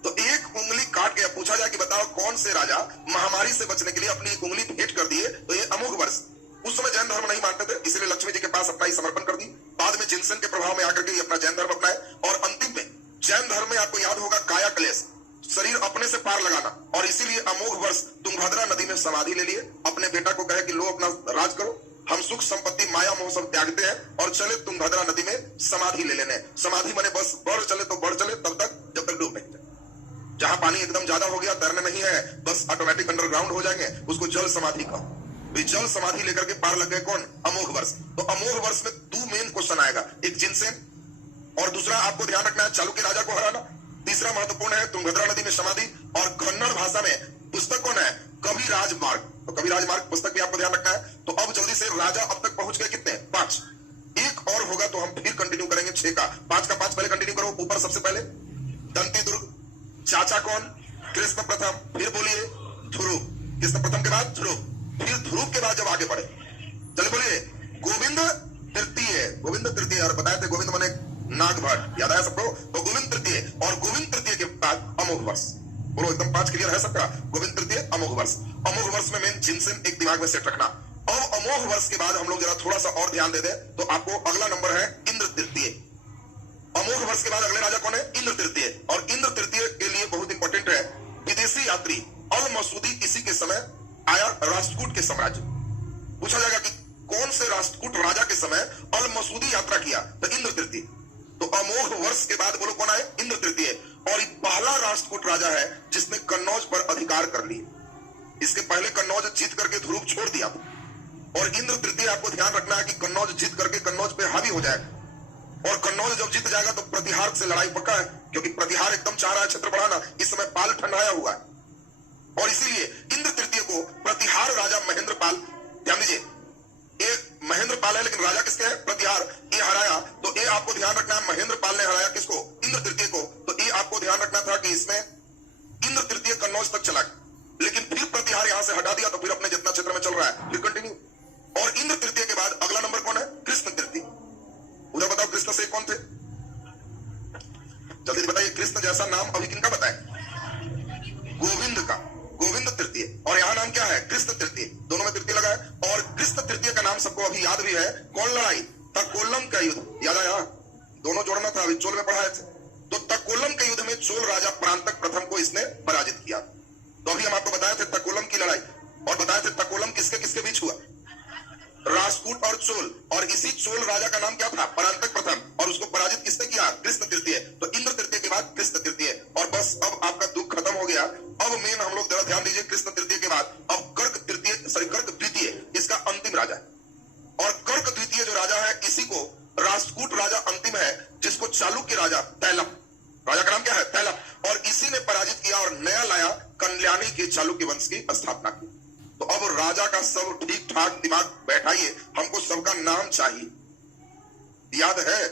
तो एक उंगली काट के पूछा जाए कि बताओ कौन से राजा महामारी से बचने के लिए अपनी एक उंगली भेंट कर दिए, तो ये अमोघ वर्ष। उस समय जैन धर्म नहीं मानते थे, इसलिए लक्ष्मी जी के पास अपना ही समर्पण कर दी। बाद में जिनसेन के प्रभाव में आकर के ये अपना जैन धर्म अपनाए। और अंतिम में जैन धर्म में आपको याद होगा काया क्लेश, शरीर अपने से पार लगाना, और इसीलिए अमोघ वर्ष तुंगभद्रा नदी में समाधि ले लिए। अपने बेटा को कहे कि लो अपना राज करो, हम सुख संपत्ति माया मोह सब त्यागते हैं और चले तुंगभद्रा नदी में समाधि ले लेने। समाधि माने बस बढ़ चले तो बढ़ चले तब तक जब तक डूब नहीं जाए। जहां पानी एकदम ज्यादा हो गया, तैरने नहीं है, बस ऑटोमेटिक अंडरग्राउंड हो जाएंगे, उसको जल समाधि का। तो जल समाधि लेकर के पार लग गए कौन? अमोघ वर्ष। तो अमोघ वर्ष में 2 मेन क्वेश्चन आएगा, एक जिनसेन और दूसरा आपको ध्यान रखना है चालुक्य राजा को हराना। तीसरा महत्वपूर्ण है तुंगभद्रा नदी में समाधि। और कन्नड़ भाषा में पुस्तक कौन है? कविराज मार्ग। तो कविराज मार्ग पुस्तक भी आपको ध्यान रखना है। तो अब जल्दी से राजा अब तक पहुंच गए कितने? 5। एक और होगा तो हम फिर कंटिन्यू करेंगे 6 का। 5 का 5 पहले कंटिन्यू करो। ऊपर सबसे पहले दंती दुर्ग, चाचा कौन? कृष्ण प्रथम, फिर बोलिए ध्रुव। कृष्ण प्रथम के बाद ध्रुव, फिर ध्रुव के बाद जब आगे बढ़े चलिए बोलिए गोविंद तृतीय। गोविंद तृतीय और बताए थे गोविंद माने नागभट्ट, याद आया सबको? तो गोविंद तृतीय और गोविंद तृतीय के बाद अमोघ वर्ष। बोलो एकदम 5 क्लियर है सबका? गोविंद तृतीय, अमोघ वर्ष। अमोघ वर्ष में मेन जिनसेन एक दिमाग में सेट रखना। अब अमोघ वर्ष के बाद हम लोग जरा थोड़ा सा और ध्यान दे दें तो आपको अगला नंबर है इंद्र तृतीय। अमोघ वर्ष के बाद अगले राजा कौन है? इंद्र तृतीय। और इंद्र तृतीय के लिए बहुत इंपॉर्टेंट है, विदेशी यात्री अल मसूदी इसी के समय आया राष्ट्रकूट के साम्राज्य। पूछा जाएगा कि कौन से राष्ट्रकूट राजा के समय अल मसूदी यात्रा किया? तो इंद्र तृतीय। तो अमोघ वर्ष के बाद बोलो कौन आए? इंद्र तृतीय। और पहला राष्ट्रकूट राजा है जिसने कन्नौज पर अधिकार कर लिए। इसके पहले कन्नौज जीत करके ध्रुव छोड़ दिया। और इंद्र तृतीय आपको ध्यान रखना है कि कन्नौज जीत करके कन्नौज पे हावी हो जाए। और कन्नौज जब जीत जाएगा तो प्रतिहार से लड़ाई पक्का है, क्योंकि प्रतिहार एकदम चाह रहा है क्षेत्र बढ़ाना। इस समय पाल ठंडाया हुआ है और इसीलिए इंद्र तृतीय को प्रतिहार राजा महेंद्र पाल, ध्यान दीजिए एक महेंद्र पाल है लेकिन राजा किसके है? प्रतिहार। ये हराया। तो ये आपको ध्यान रखना है महेंद्र पाल ने हराया किसको? इंद्र तृतीय को। तो ये आपको ध्यान रखना था कि इसमें इंद्र तृतीय कन्नौज तक चला, लेकिन फिर प्रतिहार यहां से हटा दिया तो फिर अपने जितना क्षेत्र में चल रहा है फिर कंटिन्यू। और इंद्र तृतीय के बाद अगला नंबर कौन है? कृष्ण तृतीय। उधर बताओ कृष्ण से कौन थे? जल्दी बताइए। कृष्ण जैसा नाम अभी किनका बताए? गोविंद का, गोविंद तृतीय। और यहाँ नाम क्या है? कृष्ण तृतीय। दोनों में तृतीय लगा है। और कृष्ण तृतीय का नाम सबको अभी याद भी है। कौन लड़ाई? तकोलम का युद्ध, याद आया? दोनों जोड़ना था, अभी चोल में पढ़ाए थे। तो तकोलम के युद्ध में चोल राजा परांतक प्रथम को इसने पराजित किया। तो अभी हम आपको बताए थे तकोलम की लड़ाई, और बताए थे तकोलम किसके किसके बीच हुआ? राष्ट्रकूट और चोल। और इसी चोल राजा का नाम क्या था? परांतक प्रथम। और उसको पराजित किसने किया? कृष्ण तृतीय। तो इंद्र तृतीय के बाद कृष्ण तृतीय। और बस अब आपका दुख खत्म हो गया। अब मेन हम लोग जरा ध्यान दीजिए, कृष्ण तृतीय के बाद अब कर्क तृतीय, कर्क द्वितीय इसका अंतिम राजा है। और कर्क द्वितीय जो राजा है इसी को राष्ट्रकूट राजा अंतिम है, जिसको चालुक्य राजा तैलप, राजा का नाम क्या है? तैलप। और इसी ने पराजित किया और नया लाया कल्याणी के चालुक्य वंश की स्थापना की। तो अब राजा का सब ठीक ठाक दिमाग बैठाइए, हमको सबका नाम चाहिए, याद है?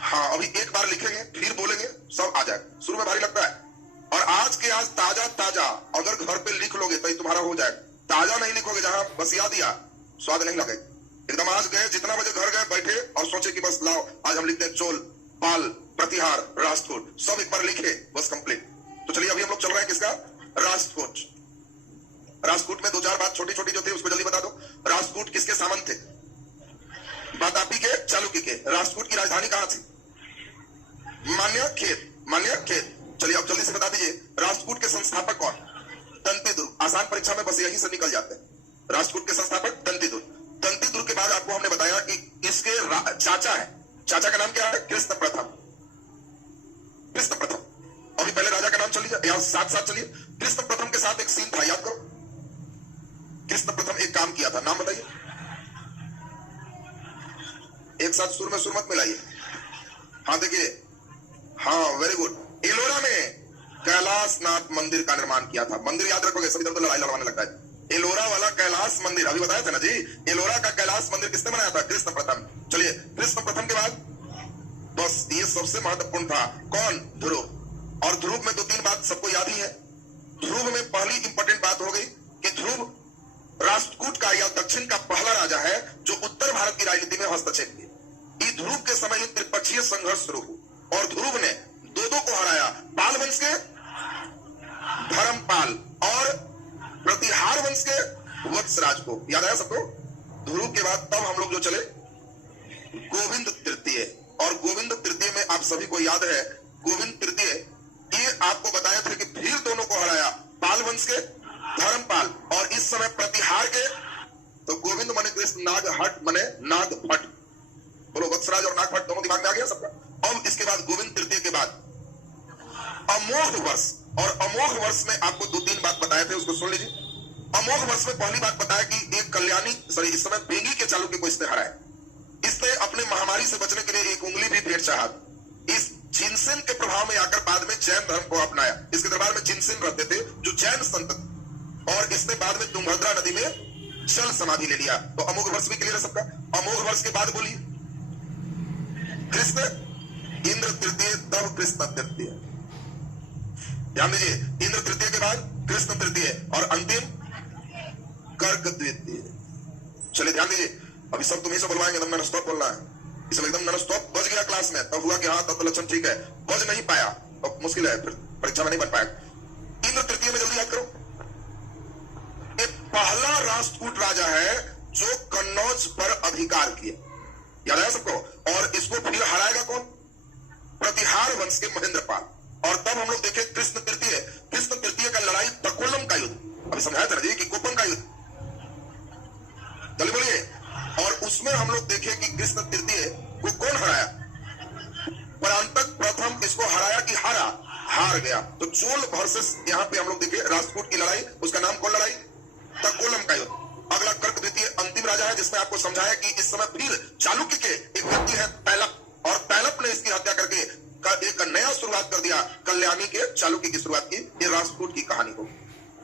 हाँ, अभी एक बार लिखेंगे फिर बोलेंगे, सब आ जाए। शुरू में भारी लगता है। और आज के आज ताजा ताजा अगर घर पे लिख लोगे तो तुम्हारा हो जाए। ताजा नहीं लिखोगे, जहां बस याद दिया, स्वाद नहीं लगेगा। एकदम आज गए, जितना बजे घर गए बैठे और सोचे कि बस लाओ आज हम लिखते हैं चोल, पाल, प्रतिहार, राष्ट्रकूट, सब एक बार लिखे बस कंप्लीट। तो चलिए अभी हम लोग चल रहे हैं किसका? राष्ट्रकूट। राष्ट्रकूट में 2-4 बात छोटी छोटी जो थी उसको जल्दी बता दो। राष्ट्रकूट किसके सामंत थे? वातापी के, चालुक्य के। राष्ट्रकूट की राजधानी कहां थी? मान्यखेत, मान्यखेत। चलिए अब जल्दी से बता दीजिए, राष्ट्रकूट के संस्थापक कौन? दंतीदुर्ग। आसान परीक्षा में बस यही से निकल जाते हैं। राष्ट्रकूट के संस्थापक दंतीदुर्ग। दंतीदुर्ग के बाद आपको हमने बताया कि इसके चाचा है। चाचा का नाम क्या है? कृष्ण प्रथम। कृष्ण प्रथम। अभी पहले राजा का नाम चल लीजिए, यहां साथ साथ चलिए। कृष्ण प्रथम के साथ एक सीन था, याद करो। कृष्ण प्रथम एक काम किया था, नाम बताइए। एक साथ सुर में सुर मत मिलाइए। हाँ देखिए, हाँ वेरी गुड। एलोरा में कैलाशनाथ मंदिर का निर्माण किया था। मंदिर याद रखोगे, सभी तरफ तो लड़ाई लड़वाने लगता है। एलोरा वाला कैलाश मंदिर अभी बताया था ना जी। एलोरा का कैलाश मंदिर किसने बनाया था? कृष्ण प्रथम। चलिए कृष्ण प्रथम के बाद बस ये सबसे महत्वपूर्ण था, कौन? ध्रुव। और ध्रुव में 2-3 बात सबको याद ही है। ध्रुव में पहली इंपॉर्टेंट बात हो गई कि ध्रुव राष्ट्रकूट का या दक्षिण का पहला राजा है जो उत्तर भारत की राजनीति में हस्तक्षेप किया। ध्रुव के समय ही त्रिपक्षीय संघर्ष शुरू हुआ और ध्रुव ने दो को हराया, पाल वंश के धर्मपाल और प्रतिहार वंश के वत्सराज को। याद आया सबको? ध्रुव के बाद तब हम लोग जो चले गोविंद तृतीय। और गोविंद तृतीय में आप सभी को याद है, गोविंद तृतीय ये आपको बताया था कि फिर दोनों को हराया, पाल वंश के धर्मपाल और इस समय प्रतिहार के तो गोविंद माने कृष्ण, नाग हट माने नाग भट्ट। बोलो वत्सराज और नाग भट्ट दोनों दिमाग में आ गया सबका। अब इसके बाद गोविंद तृतीय के बाद अमोघ वर्ष, और अमोघ वर्ष में आपको 2-3 बात बताए थे, उसको सुन लीजिए। अमोघ वर्ष में पहली बात बताया कि एक कल्याणी सॉरी इस समय बेंगी के चालुक्य को इसने हराया। इसने अपने महामारी से बचने के लिए एक उंगली भी फेर चाहा। इस जिनसेन के प्रभाव में आकर बाद में जैन धर्म को अपनाया। इसके दरबार में जिनसेन रहते थे जो जैन संत थे, और इसने बाद में तुंगभद्रा नदी में जल समाधि ले लिया। तो अमोघ वर्ष भी क्लियर है सबका। अमोघ वर्ष के बाद बोलिए कृष्ण इंद्र तृतीय, तब कृष्ण तृतीय। ध्यान दीजिए, इंद्र तृतीय के बाद कृष्ण तृतीय और अंतिम कर्क द्वितीय। चलिए ध्यान दीजिए, अभी सब तुम्हें से बोलवाएंगे, एकदम स्टॉप बोलना है। इसमें एकदम नॉन स्टॉप बज गया क्लास में, तब हुआ कि हाँ तब तो लक्षण ठीक है। बज नहीं पाया तो मुश्किल है, फिर परीक्षा में नहीं बन पाएगा। इंद्र तृतीय में जल्दी याद करो, एक पहला राष्ट्रकूट राजा है जो कन्नौज पर अधिकार किया। याद आया सबको? और इसको फिर हराएगा कौन? प्रतिहार वंश के महेंद्रपाल। और तब हम लोग देखे कृष्ण तृतीय। कृष्ण तृतीय का लड़ाई तकोलम का युद्ध, अभी समझाया था ना जी कि कोपम का युद्ध, चलिए बोलिए। और उसमें हम लोग देखे कि कृष्ण तृतीय को कौन हराया? परांतक प्रथम इसको हराया कि हारा? हार गया। तो चोल वर्सेस यहाँ पे हम लोग देखे राष्ट्रकूट की लड़ाई, उसका नाम कौन लड़ाई? तकोलम का युद्ध। अगला कर्क द्वितीय अंतिम राजा है, जिसमें आपको समझाया कि इस समय फिर चालुक्य के एक व्यक्ति है तैलप, और तैलप ने इसकी हत्या करके एक नया शुरुआत कर दिया, कल्याणी के चालुक्य की शुरुआत की। ये राष्ट्रकूट की कहानी हो।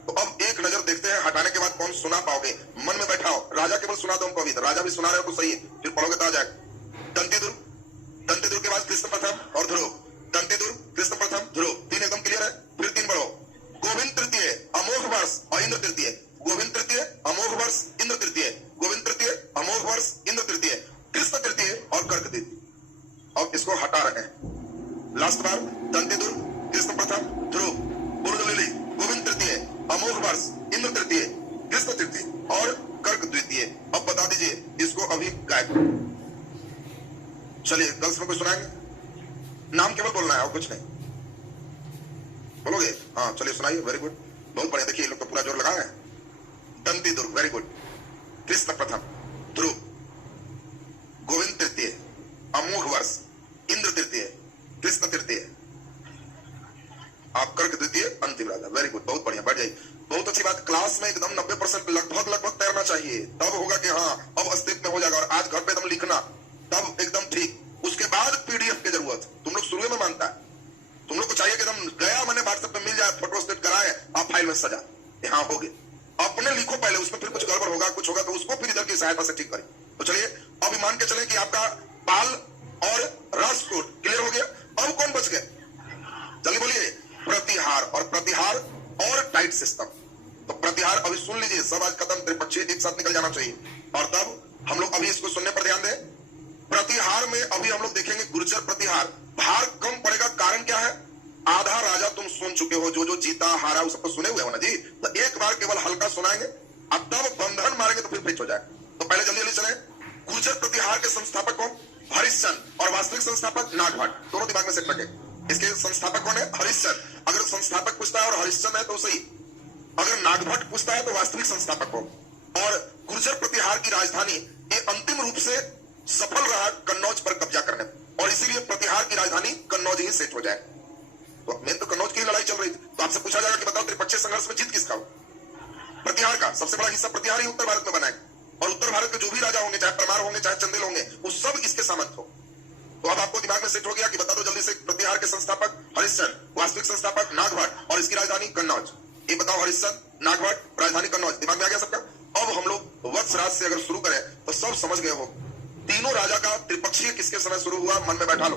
तो अब एक नजर देखते हैं, हटाने के बाद कौन सुना पाओगे। मन में बैठाओ, राजा केवल सुना दो हमको, अभी तो राजा भी सुना रहे हो तो सही है, फिर पढ़ोगे तो आ जाएगा। दंतेदुर्ग, दंतेदुर्ग के बाद कृष्ण प्रथम और ध्रुव। दंतेदुर्ग, कृष्ण प्रथम, ध्रुव, 3 एकदम क्लियर है। फिर 3 बढ़ो, गोविंद तृतीय, अमोघ वर्ष और इंद्र तृतीय। गोविंद तृतीय, अमोघ वर्ष, इंद्र तृतीय। गोविंद तृतीय, अमोघ वर्ष, इंद्र तृतीय, कृष्ण तृतीय और कर्क तृतीय। अब इसको हटा रहे हैं। लास्ट बार दंतेदुर्ग, कृष्ण प्रथम, ध्रुव, बुर्दुलिली, गोविंद तृतीय, अमोघ वर्ष, इंद्र तृतीय, कृष्ण तृतीय और कर्क द्वितीय। अब बता दीजिए इसको अभी गायब। चलिए गर्ल्स में कोई सुनाएंगे? नाम केवल बोलना है और कुछ नहीं, बोलोगे? हाँ चलिए सुनाइए, वेरी गुड, बहुत बढ़िया। देखिए लोग तो पूरा जोर लगाए हैं। दंतेदुर्ग, वेरी गुड। कृष्ण प्रथम, ध्रुव, गोविंद तृतीय, अमोघ वर्ष, इंद्र तृतीय, कृष्ण तृतीय, आप कर्क द्वितीय, अंतिम राजा। वेरी गुड, बहुत बढ़िया, बैठ जाइए। बहुत अच्छी बात। क्लास में एकदम 90% लगभग तैरना चाहिए, तब होगा कि हाँ अब अस्तित्व में हो जाएगा। और आज घर पे एकदम लिखना, तब एकदम ठीक। उसके बाद पीडीएफ की जरूरत तुम लोग शुरू में मानता है। तुम लोग को चाहिए कि एकदम गया मैंने व्हाट्सएप पे मिल जाए, फोटो स्टेट कराए, आप फाइल में सजा, यहाँ हो गए। अपने लिखो पहले, उसमें फिर कुछ गड़बड़ होगा, कुछ होगा तो उसको फिर इधर की सहायता से ठीक करें। तो चलिए अभी मान के चले कि आपका पाल और राष्ट्रकूट क्लियर हो गया। अब कौन बच गए? जल्दी बोलिए। प्रतिहार, और प्रतिहार और टाइट सिस्टम। तो प्रतिहार अभी सुन लीजिए, सब आज खत्म, त्रिपक्षीय एक साथ निकल जाना चाहिए। और तब हम लोग अभी इसको सुनने पर ध्यान दें। प्रतिहार में अभी हम लोग देखेंगे गुर्जर प्रतिहार। भार कम पड़ेगा, कारण क्या है? आधा राजा तुम सुन चुके हो, जो जो जीता हारा उस सबको सुने हुए हो ना जी। तो एक बार केवल हल्का सुनाएंगे, अब तब बंधन मारेंगे तो फिर फिट हो जाए। तो पहले जल्दी जल्दी चले। गुर्जर प्रतिहार के संस्थापक कौन? हरिश्चंद्र। और वास्तविक संस्थापक नागभट्ट। दोनों दिमाग में सेट रखे। इसके संस्थापक कौन है? हरिश्चंद्र। अगर संस्थापक पूछता है और हरिश्चंद्र है तो सही, अगर नागभट्ट पूछता है तो वास्तविक संस्थापक हो। और गुर्जर प्रतिहार की राजधानी ये अंतिम रूप से सफल रहा कन्नौज पर कब्जा करने, और इसीलिए प्रतिहार की राजधानी कन्नौज ही सेट हो जाए। तो मेन तो कन्नौज की लड़ाई चल रही थी। तो आपसे पूछा जाएगा कि बताओ त्रिपक्षीय संघर्ष में जीत किसका हो? प्रतिहार का। सबसे बड़ा हिस्सा प्रतिहार ही उत्तर भारत में बना है, और उत्तर भारत के जो भी राजा होंगे, चाहे परमार होंगे चाहे चंदेल होंगे, वो सब इसके सामंत हो। तो अब आपको दिमाग में सेट हो गया कि बता दो जल्दी से, प्रतिहार के संस्थापक हरिश्चंद्र, वास्तविक संस्थापक नागभट्ट और इसकी राजधानी कन्नौज। ये बताओ, हरिश्चंद्र, नागभट्ट, राजधानी कन्नौज। दिमाग में आ गया सबका? अब हम लोग वत्सराज से अगर शुरू करें तो सब समझ गए हो। तीनों राजा का त्रिपक्षीय किसके समय शुरू हुआ? मन में बैठा लो।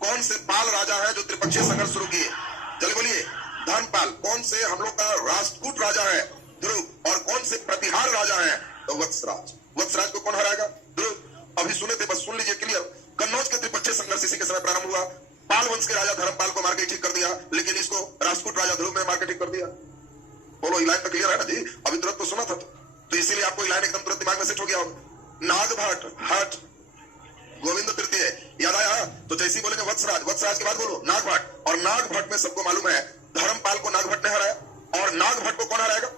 कौन से पाल राजा है जो त्रिपक्षीय संघर्ष शुरू किए? जल्दी बोलिए। धर्मपाल। कौन से हम लोग का राष्ट्रकूट राजा है? ध्रुव। और कौन से प्रतिहार राजा है? तो वत्सराज। वत्सराज को कौन हराएगा? ध्रुव। अभी सुने थे, बस सुन लीजिए क्लियर। कन्नौज के त्रिपक्षीय संघर्ष इसी के समय प्रारंभ हुआ। पाल वंश के राजा धर्मपाल को मार के ठीक कर दिया, लेकिन इसको राष्ट्रकूट राजा ध्रुव ने मार के ठीक कर दिया। बोलो, लाइन तो क्लियर है ना जी? अभी तुरंत तो सुना था, तो इसीलिए आपको लाइन एकदम तुरंत दिमाग में सेट हो गया। नागभट्ट, हट, गोविंद तृतीय, याद आया? तो जैसे ही बोलेंगे वत्सराज, वत्सराज के बाद बोलो नागभट्ट। और नागभट्ट में सबको मालूम है धर्मपाल को नागभट्ट ने हराया, और नागभट्ट को कौन हराएगा?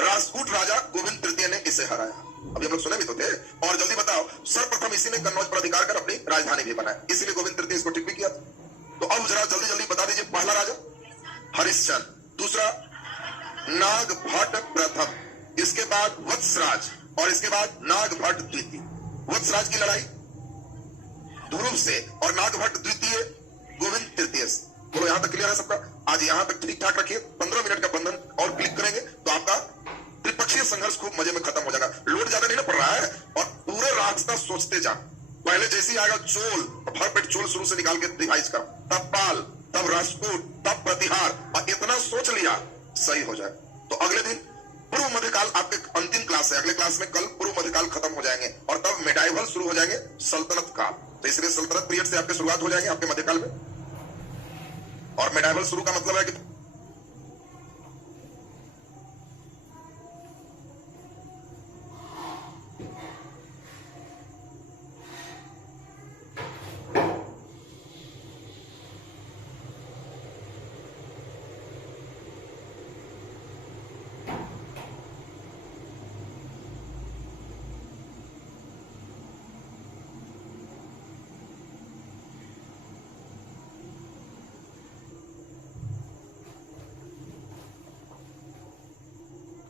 राष्ट्रकूट राजा गोविंद तृतीय ने इसे हराया। अभी हम लोग सुने भी तो थे। और जल्दी बताओ, सर्वप्रथम इसी ने कन्नौज पर अधिकार कर अपनी राजधानी भी बनाई, इसीलिए गोविंद तृतीय इसको ठीक भी किया था। तो अब जरा जल्दी जल्दी बता दीजिए, पहला राजा हरिश्चंद्र, दूसरा नागभट्ट प्रथम, इसके बाद वत्सराज, और इसके बाद नागभट्ट द्वितीय। वत्सराज की लड़ाई ध्रुव से और नागभट्ट द्वितीय गोविंद तृतीय से। बोलो यहां तक क्लियर है सबका? आज यहां तक ठीक ठाक रखिए, 15 मिनट का बंधन और क्लिक करेंगे तो आपका त्रिपक्षीय संघर्ष खूब मजे में खत्म हो जाएगा। लोड ज्यादा नहीं ना पड़ रहा है, और पूरे रास्ता सोचते जा। पहले जैसे ही आएगा चोल, भरपेट चोल शुरू से निकाल के रिवाइज कर, तब पाल, तब राजपूत, तब प्रतिहार, और इतना सोच लिया सही हो जाए। तो अगले दिन पूर्व मध्यकाल आपके अंतिम क्लास है, अगले क्लास में कल पूर्व मध्यकाल खत्म हो जाएंगे और तब मेडाइवल शुरू हो जाएंगे, सल्तनत काल। तो इसलिए सल्तनत पीरियड से आपके शुरुआत हो जाएंगे आपके मध्यकाल में। और मेडाइवल शुरू का मतलब है कि